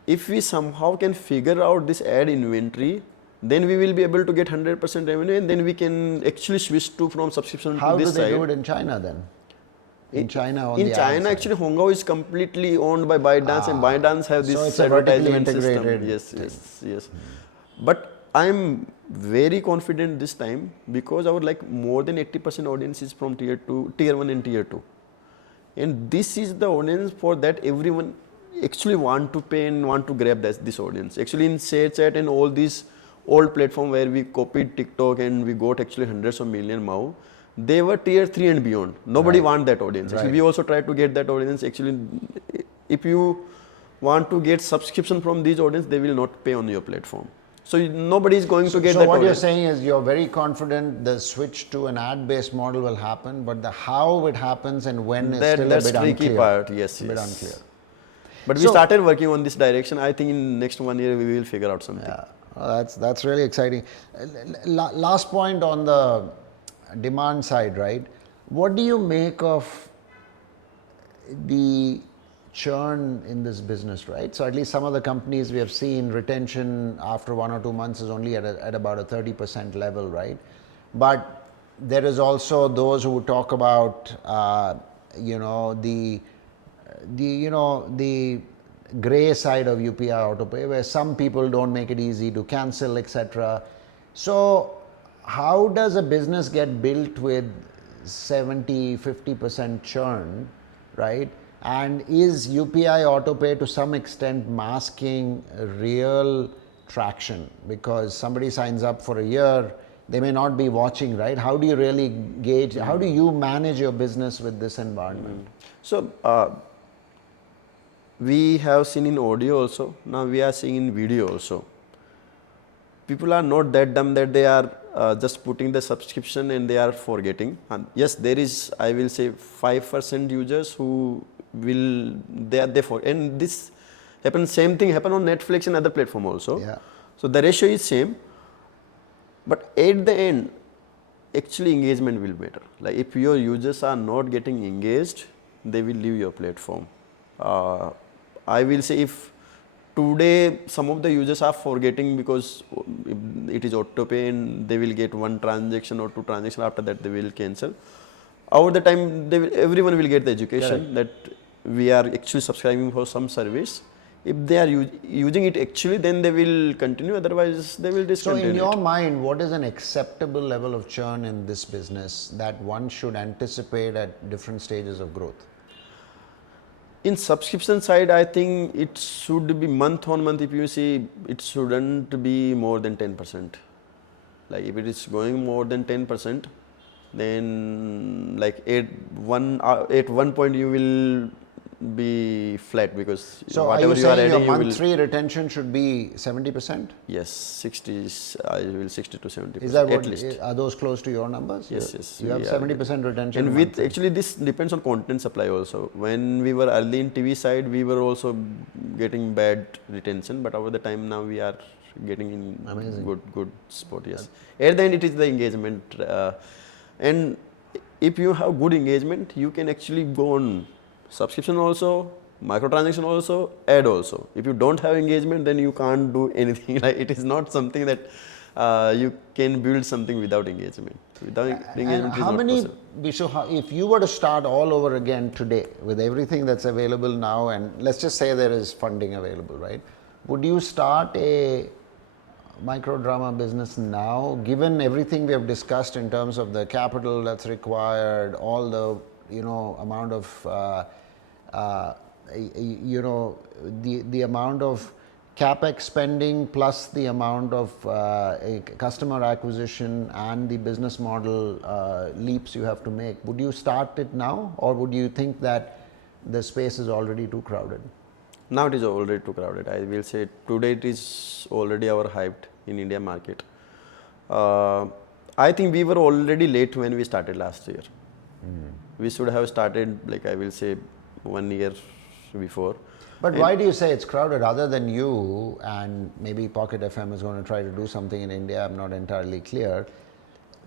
If we somehow can figure out this ad inventory, then we will be able to get 100% revenue, and then we can actually switch from subscription How to this side. How do they do it in China then? In China, on in the China, ad actually, Hongao is completely owned by ByteDance, and ByteDance have this so it's a vertically advertisement integrated system. Yes. But I'm very confident this time, because our like more than 80% audience is from tier 1 and tier 2, and this is the audience for that everyone actually want to pay and want to grab this audience. Actually, in ShareChat and all these old platform where we copied TikTok and we got actually hundreds of million MAU, they were tier 3 and beyond. Nobody want that audience. Actually, we also try to get that audience. Actually, if you want to get subscription from these audience, they will not pay on your platform. So nobody is going to get that audience. So what you're saying is you're very confident the switch to an ad-based model will happen, but the how it happens and when is still a bit unclear. That's tricky part, yes. A bit unclear. But we started working on this direction. I think in next 1 year we will figure out something. Yeah, that's really exciting. Last point on the demand side, right? What do you make of the churn in this business, right? So at least some of the companies we have seen, retention after 1 or 2 months is only at about a 30% level, right? But there is also those who talk about, the gray side of UPI autopay, where some people don't make it easy to cancel, etc. So how does a business get built with 70-50% churn, right? And is UPI autopay to some extent masking real traction? Because somebody signs up for a year, they may not be watching, right? How do you really gauge, how do you manage your business with this environment? So, we have seen in audio also, now we are seeing in video also. People are not that dumb that they are just putting the subscription and they are forgetting. And yes, there is, I will say, 5% users who will, they are there for, and this happens, same thing happen on Netflix and other platform also. Yeah. So the ratio is same, but at the end, actually engagement will matter. Like if your users are not getting engaged, they will leave your platform. I will say if today some of the users are forgetting because it is auto pay and they will get one transaction or two transactions, after that they will cancel. Over the time, everyone will get the education that we are actually subscribing for some service. If they are using it actually, then they will continue, otherwise they will discontinue. So in your mind, what is an acceptable level of churn in this business that one should anticipate at different stages of growth? In subscription side, I think it should be month on month. If you see, it shouldn't be more than 10%. Like if it is going more than 10%, then like at one point you will be flat, because So whatever are you you are saying adding, your you will. monthly retention should be 70%? Yes, 60 to 70%. Is that at what, least. are those close to your numbers? Yes, yes. You have we are 70% retention. And with monthly. actually this depends on content supply also. When we were early in TV side, we were also getting bad retention, but over the time now we are getting in Amazing. good spot. Yes. At the end, it is the engagement, and if you have good engagement, you can actually go on subscription also, microtransaction also, ad also. If you don't have engagement, then you can't do anything. Like it is not something that you can build something without engagement. Without engagement, And is how not many, possible. Bisu, if you were to start all over again today with everything that's available now, and let's just say there is funding available, right? Would you start a micro drama business now, given everything we have discussed in terms of the capital that's required, all the amount of the amount of capex spending plus the amount of customer acquisition and the business model leaps you have to make? Would you start it now, or would you think that the space is already too crowded? Now it is already too crowded. I will say today it is already overhyped in India market. I think we were already late when we started last year. We should have started, like I will say, 1 year before. But why do you say it's crowded? Other than you, and maybe Pocket FM is going to try to do something in India, I'm not entirely clear.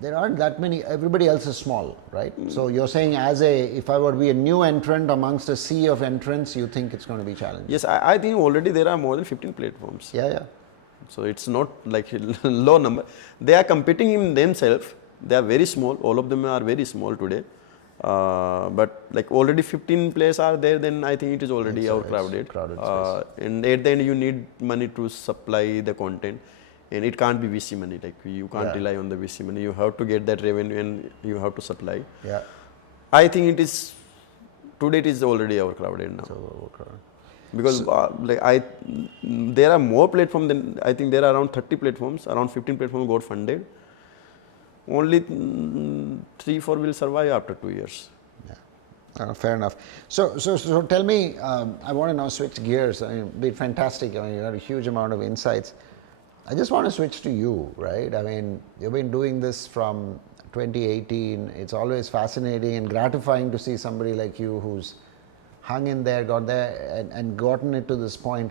There aren't that many, everybody else is small, right? So you're saying if I were to be a new entrant amongst a sea of entrants, you think it's going to be challenging? Yes, I think already there are more than 15 platforms. Yeah. So it's not like a low number. They are competing in themselves. They are very small. All of them are very small today. But like already 15 players are there, then I think it is already overcrowded. Crowded space. And at the end, you need money to supply the content. And it can't be VC money. Like you can't rely on the VC money. You have to get that revenue and you have to supply. Yeah. I think today it is already overcrowded now. So overcrowded. Because there are more platforms than, I think there are around 30 platforms, around 15 platforms got funded. Only 3-4 will survive after 2 years. Yeah. Fair enough. So tell me, I want to now switch gears. I mean, it'd be fantastic. I mean, you had a huge amount of insights. I just want to switch to you, right? I mean, you've been doing this from 2018. It's always fascinating and gratifying to see somebody like you who's hung in there, got there and gotten it to this point.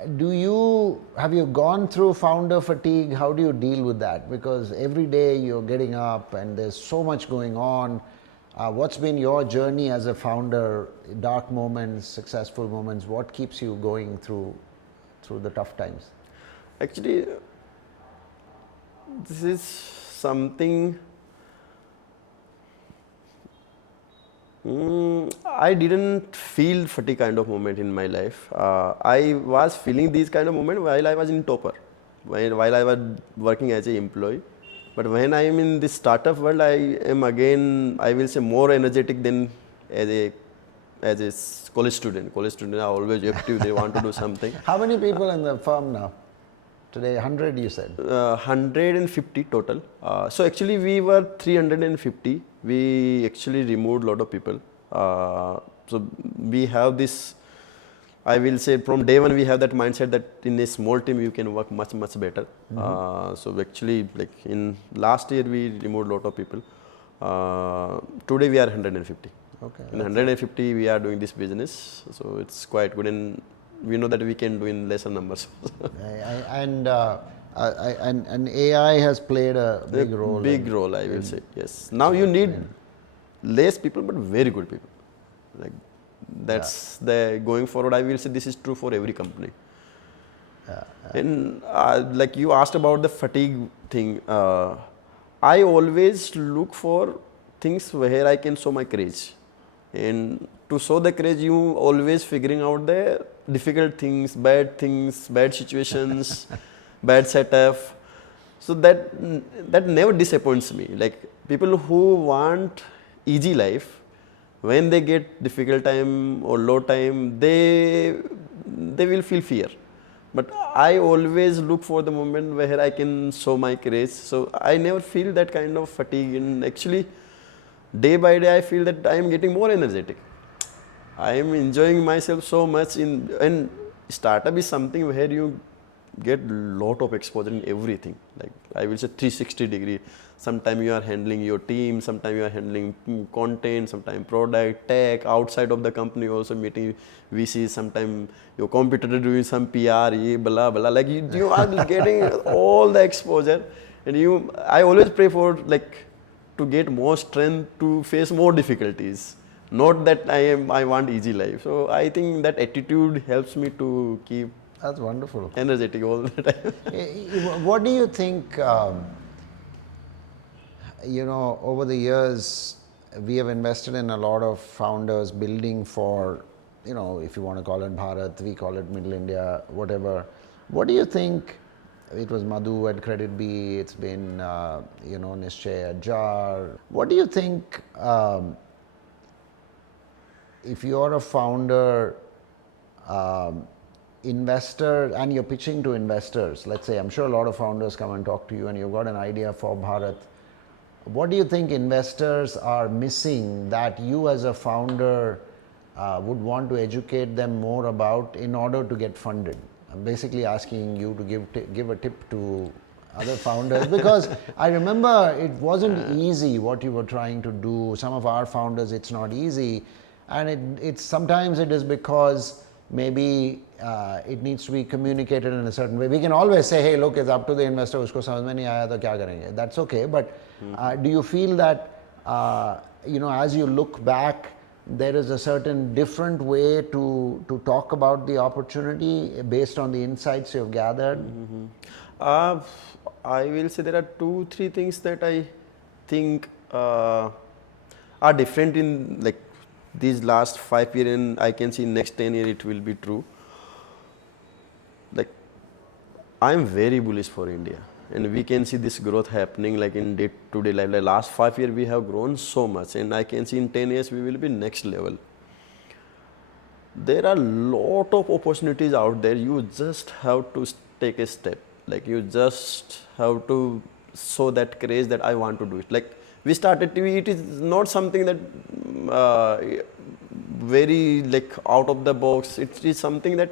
Have you gone through founder fatigue? How do you deal with that? Because every day you're getting up and there's so much going on. What's been your journey as a founder? Dark moments, successful moments. What keeps you going through the tough times? Actually, this is something I didn't feel fatigue kind of moment in my life. I was feeling these kind of moment while I was in topper, while I was working as an employee. But when I am in this startup world, I am again, I will say, more energetic than as a as a college student. College students are always active. They want to do something. How many people in the firm now? Today, 100 you said? 150 total. So actually we were 350. We actually removed a lot of people. So we have this, I will say from day one we have that mindset that in a small team you can work much better. So actually like in last year we removed a lot of people. Today we are 150. Okay. In 150 we are doing this business. So it's quite good and we know that we can do in lesser numbers. And AI has played a big role. Big role, I will say, yes. Now you need less people, but very good people. Like that's the going forward. I will say this is true for every company. And like you asked about the fatigue thing, I always look for things where I can show my courage. And to show the courage, you always figuring out the difficult things, bad situations, bad setup. So that never disappoints me. Like people who want easy life, when they get difficult time or low time, they will feel fear. But I always look for the moment where I can show my courage. So I never feel that kind of fatigue. And actually, day by day, I feel that I am getting more energetic. I am enjoying myself so much and startup is something where you get lot of exposure in everything. Like I will say 360 degree. Sometimes you are handling your team, sometimes you are handling content, sometimes product, tech, outside of the company also meeting VCs, sometimes your competitor doing some PR, blah blah. Like you are getting all the exposure and I always pray for like to get more strength to face more difficulties. Not that I want easy life. So I think that attitude helps me to keep That's wonderful. energetic all the time. What do you think, over the years, we have invested in a lot of founders building for, if you want to call it Bharat, we call it Middle India, whatever. What do you think? It was Madhu at Credit B, it's been, Nischay at Jar. What do you think, if you're a founder, investor, and you're pitching to investors, let's say, I'm sure a lot of founders come and talk to you and you've got an idea for Bharat. What do you think investors are missing that you as a founder would want to educate them more about in order to get funded? I'm basically asking you to give a tip to other founders because I remember it wasn't easy what you were trying to do. Some of our founders, it's not easy, and it's sometimes it is because maybe it needs to be communicated in a certain way. We can always say, hey, look, it's up to the investor, usko samajh mein nahi aaya to kya karenge? That's okay, but do you feel that, as you look back, there is a certain different way to talk about the opportunity based on the insights you've gathered? I will say there are 2-3 things that I think are different in like these last 5 years, and I can see next 10 years it will be true. Like I am very bullish for India, and we can see this growth happening like in day-to-day life. Like last 5 years we have grown so much, and I can see in 10 years we will be next level. There are lot of opportunities out there. You just have to take a step. Like you just have to show that courage that I want to do it. Like we started TV, it is not something that very like out of the box. It is something that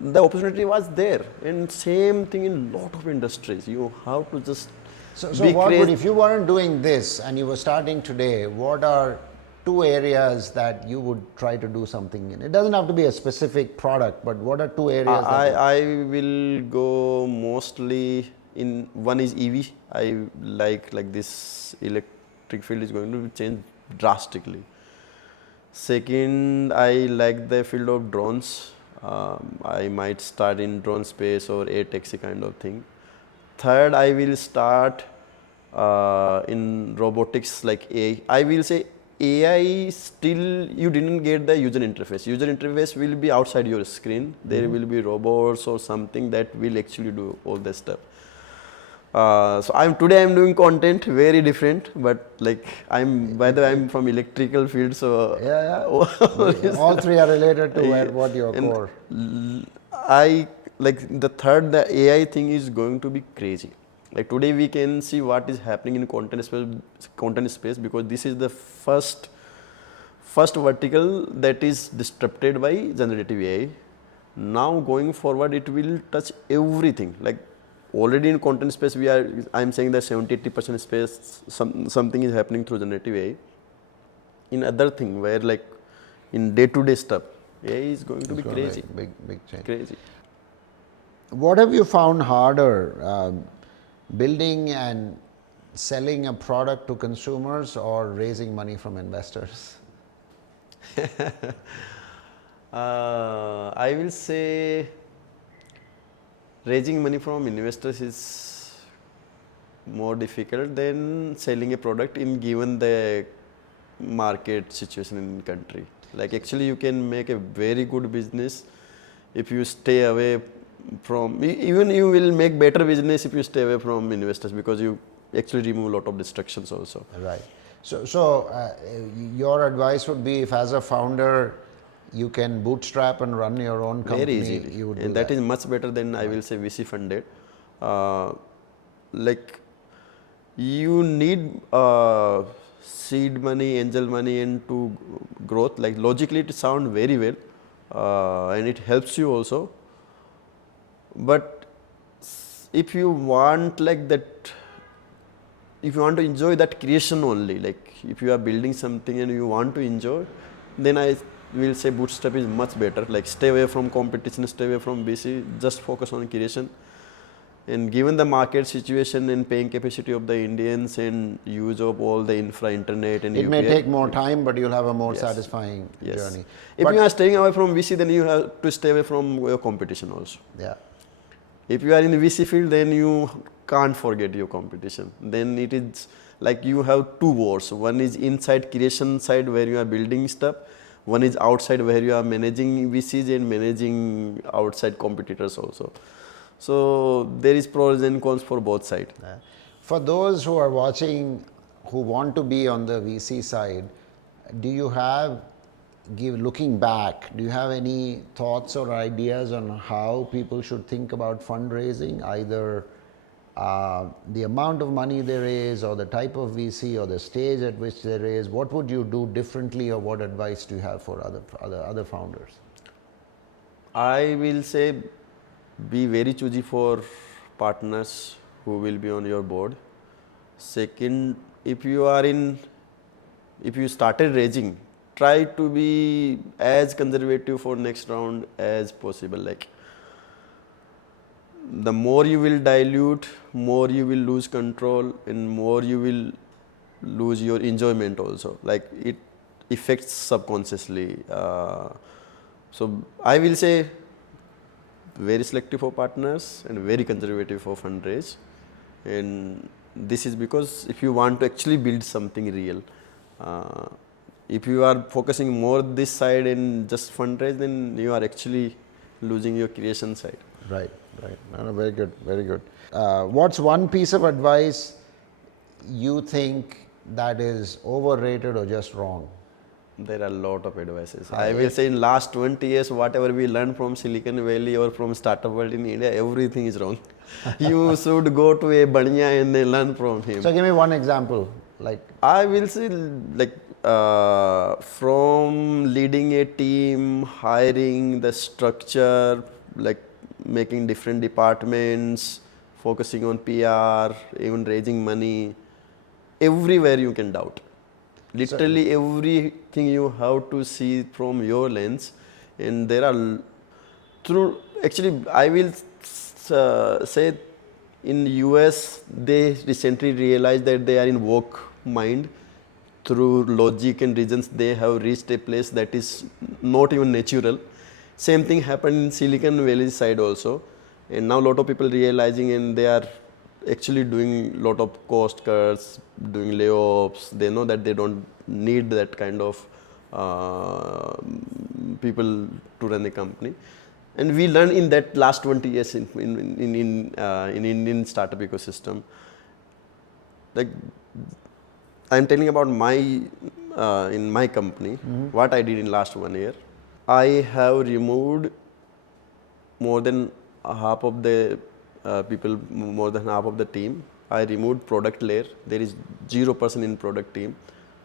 the opportunity was there, and same thing in lot of industries. You have to just So what would, if you weren't doing this and you were starting today, what are 2 areas that you would try to do something in? It doesn't have to be a specific product, but what are 2 areas? I will go mostly in, one is EV. I like this electric field is going to change drastically. Second, I like the field of drones. I might start in drone space or air taxi kind of thing. Third, I will start in robotics like AI. I will say AI still you didn't get the user interface. User interface will be outside your screen. There will be robots or something that will actually do all this stuff. So today I'm doing content very different, but like by the way I'm from electrical field, so Yeah. All three are related to what your and core. I like the AI thing is going to be crazy. Like today we can see what is happening in content space because this is the first vertical that is disrupted by generative AI. Now going forward, it will touch everything. Like already in content space, I'm saying that 70-80% space, something is happening through generative AI. In other thing, where like in day-to-day stuff, AI is going to be crazy. Big change. Crazy. What have you found harder, building and selling a product to consumers or raising money from investors? I will say raising money from investors is more difficult than selling a product in given the market situation in country. Like actually you can make a very good business if you stay away from, even you will make better business if you stay away from investors because you actually remove a lot of distractions also. Right. So your advice would be if as a founder you can bootstrap and run your own company, Very easily. you would do and that is much better than I will say VC funded. Like you need seed money, angel money into growth. Like logically it sounds very well and it helps you also. But if you want like that, if you want to enjoy that creation only, like if you are building something and you want to enjoy, then I will say bootstrap is much better. Like stay away from competition, stay away from BC, just focus on creation. And given the market situation and paying capacity of the Indians and use of all the infra, internet and it UPI, may take more time, but you'll have a more satisfying journey. If you are staying away from VC, then you have to stay away from your competition also. Yeah. If you are in the VC field, then you can't forget your competition. Then it is like you have two wars. One is inside creation side where you are building stuff. One is outside where you are managing VCs and managing outside competitors also. So there is pros and cons for both sides. For those who are watching who want to be on the VC side, do you have, looking back, do you have any thoughts or ideas on how people should think about fundraising, either the amount of money they raise or the type of VC or the stage at which they raise? What would you do differently, or what advice do you have for other founders? I will say be very choosy for partners who will be on your board. Second, if you started raising, try to be as conservative for next round as possible. Like the more you will dilute, more you will lose control and more you will lose your enjoyment also. Like it affects subconsciously. So I will say very selective for partners and very conservative for fundraise. And this is because if you want to actually build something real, if you are focusing more this side and just fundraise, then you are actually losing your creation side. Right. No, very good. What's one piece of advice you think that is overrated or just wrong? There are a lot of advices. I will say in last 20 years, whatever we learned from Silicon Valley or from startup world in India, everything is wrong. You should go to a Banya and then learn from him. So give me one example. Like I will say like from leading a team, hiring the structure, like making different departments, focusing on PR, even raising money, everywhere you can doubt. Literally everything you have to see from your lens, and there are actually I will say in US they recently realized that they are in woke mind. Through logic and reasons they have reached a place that is not even natural. Same thing happened in Silicon Valley side also, and now a lot of people realizing and they are actually doing lot of cost cuts, doing layoffs. They know that they don't need that kind of people to run a company. And we learned in that last 20 years in Indian startup ecosystem. Like, I'm telling about my in my company, what I did in last 1 year. I have removed more than half of the people, more than half of the team. I removed product layer. There is 0% in product team.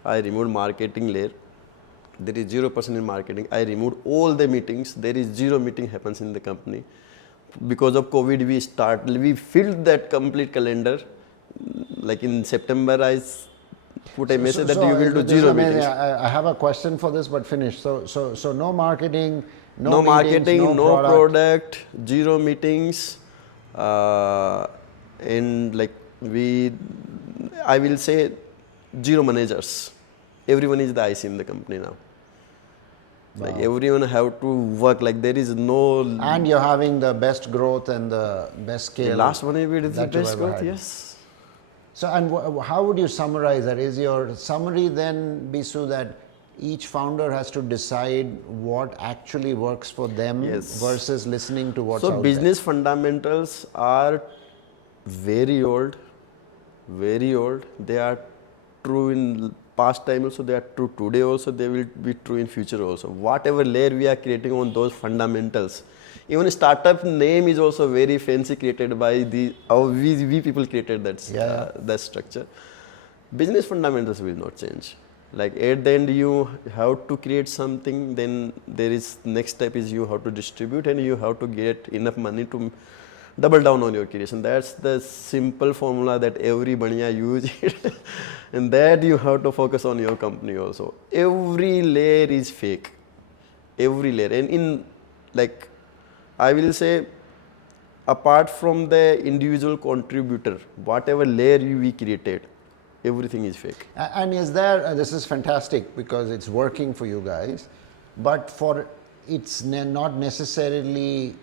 I removed marketing layer. There is 0% in marketing. I removed all the meetings. There is 0 meeting happens in the company. Because of COVID, we filled that complete calendar. Like in September, I put a message that you will do this is 0 amazing. meetings. I have a question for this, but finish. So no marketing, No meetings, marketing, no product. 0 meetings, and like I will say 0 managers. Everyone is the IC in the company now. Like everyone have to work, like there is no... And you're having the best growth and the best scale. Last 1 year we did the that you've best ever growth, had. yes. So, and how would you summarize that? Is your summary then, Bisu, that each founder has to decide what actually works for them Yes. versus listening to what's So out business fundamentals are very old, very old. They are true in past time also, they are true today also, they will be true in future also. Whatever layer we are creating on those fundamentals, even startup name is also very fancy, created by we people created that structure. Business fundamentals will not change. Like at the end you have to create something, then there is next step is you have to distribute and you have to get enough money to double down on your creation. That's the simple formula that every baniya use it. And that you have to focus on your company also. Every layer is fake. Every layer. And in like, I will say, apart from the individual contributor, whatever layer we created, everything is fake. And is there, this is fantastic because it's working for you guys, but it's not necessarily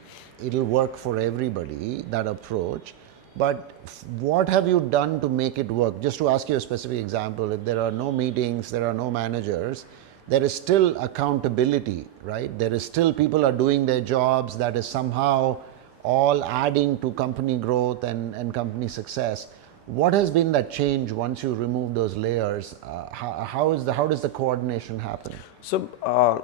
it'll work for everybody, that approach. But what have you done to make it work? Just to ask you a specific example, if there are no meetings, there are no managers, there is still accountability, right? There is still people are doing their jobs, that is somehow all adding to company growth and company success. What has been that change once you remove those layers? How does the coordination happen? So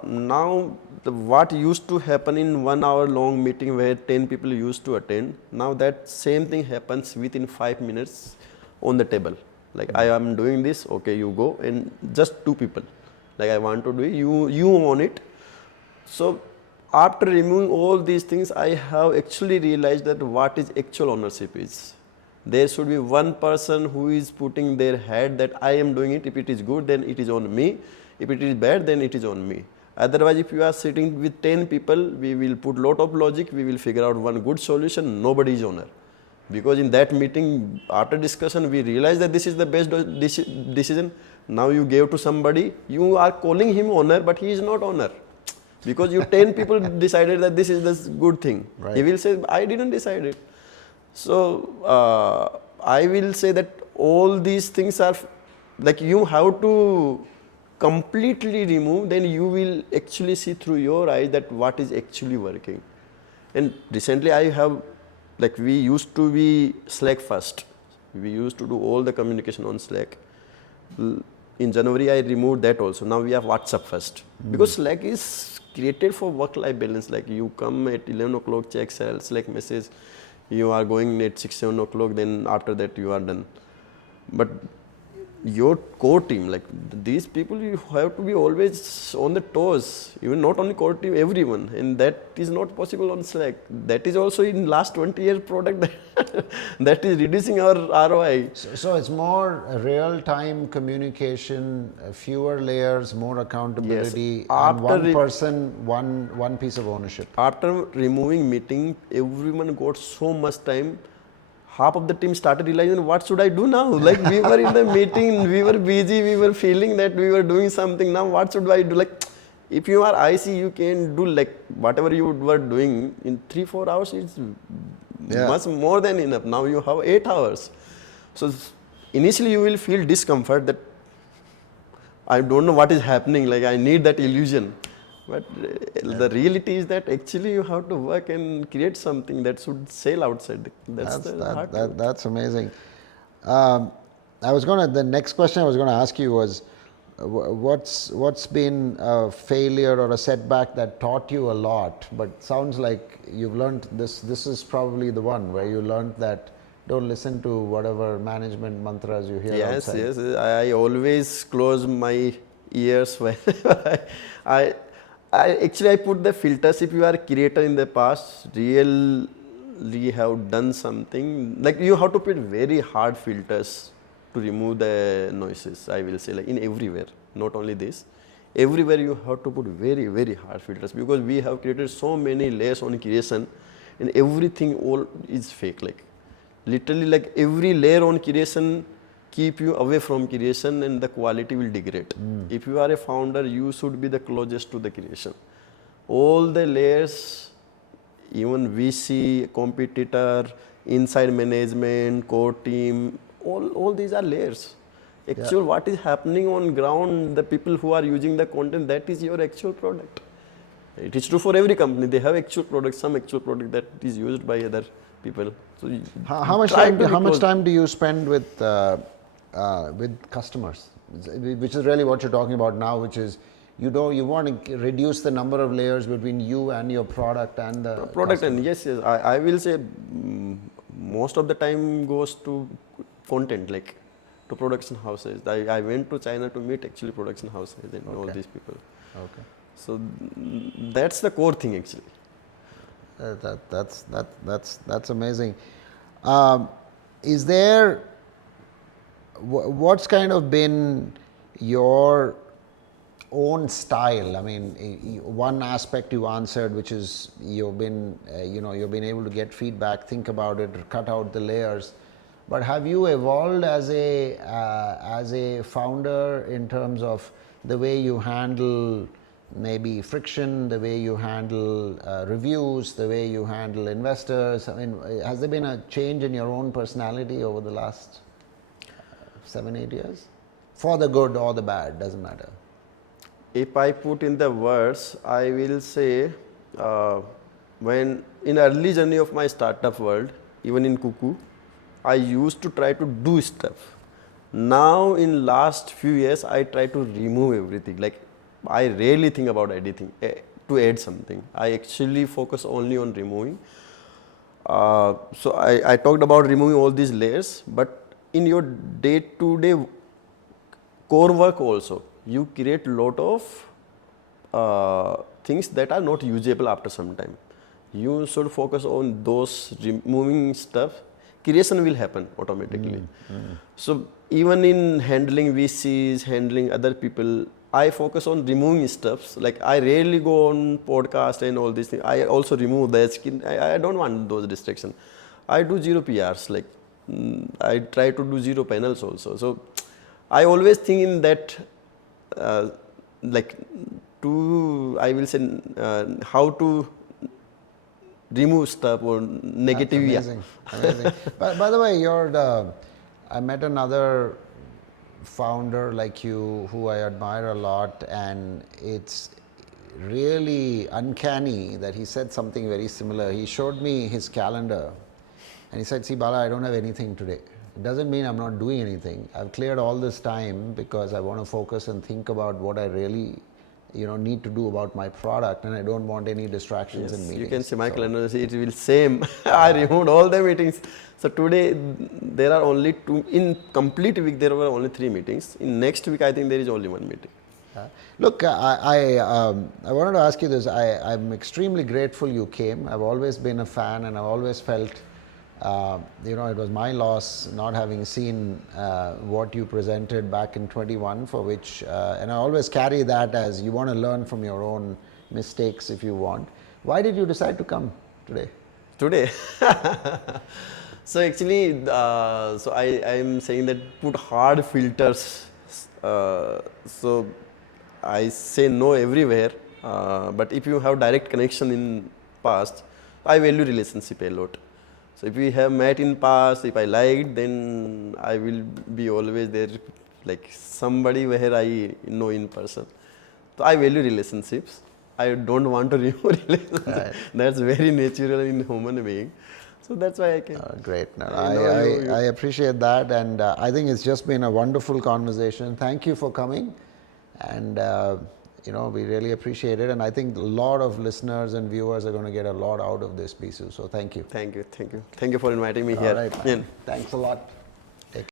now what used to happen in 1 hour long meeting where 10 people used to attend, now that same thing happens within 5 minutes on the table. Like I am doing this, okay, you go, and just 2 people. Like I want to do it, you own it. So after removing all these things, I have actually realized that what is actual ownership is. There should be one person who is putting their head that I am doing it. If it is good, then it is on me. If it is bad, then it is on me. Otherwise, if you are sitting with 10 people, we will put lot of logic. We will figure out one good solution. Nobody is owner. Because in that meeting, after discussion, we realized that this is the best decision. Now you gave to somebody. You are calling him owner, but he is not owner. Because you 10 people decided that this is the good thing. Right. He will say, I didn't decide it. So I will say that all these things are like you have to completely remove, then you will actually see through your eyes that what is actually working. And recently I have, like we used to be Slack first. We used to do all the communication on Slack. In January I removed that also. Now we have WhatsApp first. Because Slack is created for work-life balance. Like you come at 11 o'clock, check Slack message. You are going at 6-7 o'clock, then after that you are done. But your core team, like these people, you have to be always on the toes, even not only core team, everyone, and that is not possible on Slack. That is also in last 20 years product that is reducing our ROI. So it's more real-time communication, fewer layers, more accountability, Yes. and one person, one piece of ownership. After removing meeting, everyone got so much time. Half of the team started realizing, what should I do now? Like we were in the meeting, we were busy, we were feeling that we were doing something. Now what should I do? Like if you are IC, you can do like whatever you were doing in 3-4 hours. It's much more than enough. Now you have 8 hours. So initially you will feel discomfort that I don't know what is happening. Like I need that illusion. But the reality is that actually you have to work and create something that should sell outside. That's the hard truth. That's amazing. The next question I was going to ask you was, what's been a failure or a setback that taught you a lot? But sounds like you've learned this. This is probably the one where you learned that don't listen to whatever management mantras you hear outside. Yes. I always close my ears when I I put the filters. If you are a creator in the past, really have done something, like you have to put very hard filters to remove the noises. I will say, like in everywhere, not only this, everywhere you have to put very hard filters, because we have created so many layers on creation, and everything all is fake. Like literally, like every layer on creation keep you away from creation, and the quality will degrade. If you are a founder, you should be the closest to the creation. All the layers, even VC, competitor, inside management, core team, all these are layers. Actual what is happening on ground, the people who are using the content, that is your actual product. It is true for every company. They have actual product, some actual product that is used by other people. So how much time do you spend with customers, which is really what you're talking about now, which is you want to reduce the number of layers between you and your product and the product customer. And yes, I will say most of the time goes to content, like to production houses. I went to China to meet actually production houses and all these people. Okay. So that's the core thing actually. That's amazing. Is there what's kind of been your own style? I mean, one aspect you answered, which is you've been able to get feedback, think about it, cut out the layers. But have you evolved as a founder in terms of the way you handle maybe friction, the way you handle reviews, the way you handle investors? I mean, has there been a change in your own personality over the last 7-8 years? For the good or the bad, doesn't matter. If I put in the words, I will say when in early journey of my startup world, even in Kuku, I used to try to do stuff. Now in last few years, I try to remove everything. Like I rarely think about editing to add something. I actually focus only on removing. So I talked about removing all these layers, but in your day-to-day core work also, you create lot of things that are not usable after some time. You should focus on those removing stuff. Creation will happen automatically. So even in handling VCs, handling other people, I focus on removing stuff. Like I rarely go on podcast and all these things. I also remove the skin. I don't want those distractions. I do zero PRs. Like I try to do zero panels also. So I always think in that, like I will say how to remove stuff or negative. That's amazing. By the way, I met another founder like you who I admire a lot, and it's really uncanny that he said something very similar. He showed me his calendar and he said, "See, Bala, I don't have anything today. It doesn't mean I'm not doing anything. I've cleared all this time because I want to focus and think about what I really need to do about my product, and I don't want any distractions in meetings." You can see my calendar, it will same. I removed all the meetings. So today there are only 2, in complete week there were only 3 meetings. In next week I think there is only 1 meeting. Look, I wanted to ask you this. I'm extremely grateful you came. I've always been a fan, and I've always felt it was my loss not having seen what you presented back in 21, for which, and I always carry that as you want to learn from your own mistakes if you want. Why did you decide to come today? Today? So actually, so I am saying that put hard filters. So I say no everywhere, but if you have direct connection in past, I value relationship a lot. So if we have met in past, if I liked, then I will be always there, like somebody where I know in person. So I value relationships. I don't want to remove relationship. That's very natural in human being. So that's why I can. Great. No, I know you- I appreciate that, and I think it's just been a wonderful conversation. Thank you for coming, and we really appreciate it. And I think a lot of listeners and viewers are going to get a lot out of this, Bisu. So thank you. Thank you. Thank you. Thank you for inviting me All here. right. Yeah. Thanks a lot.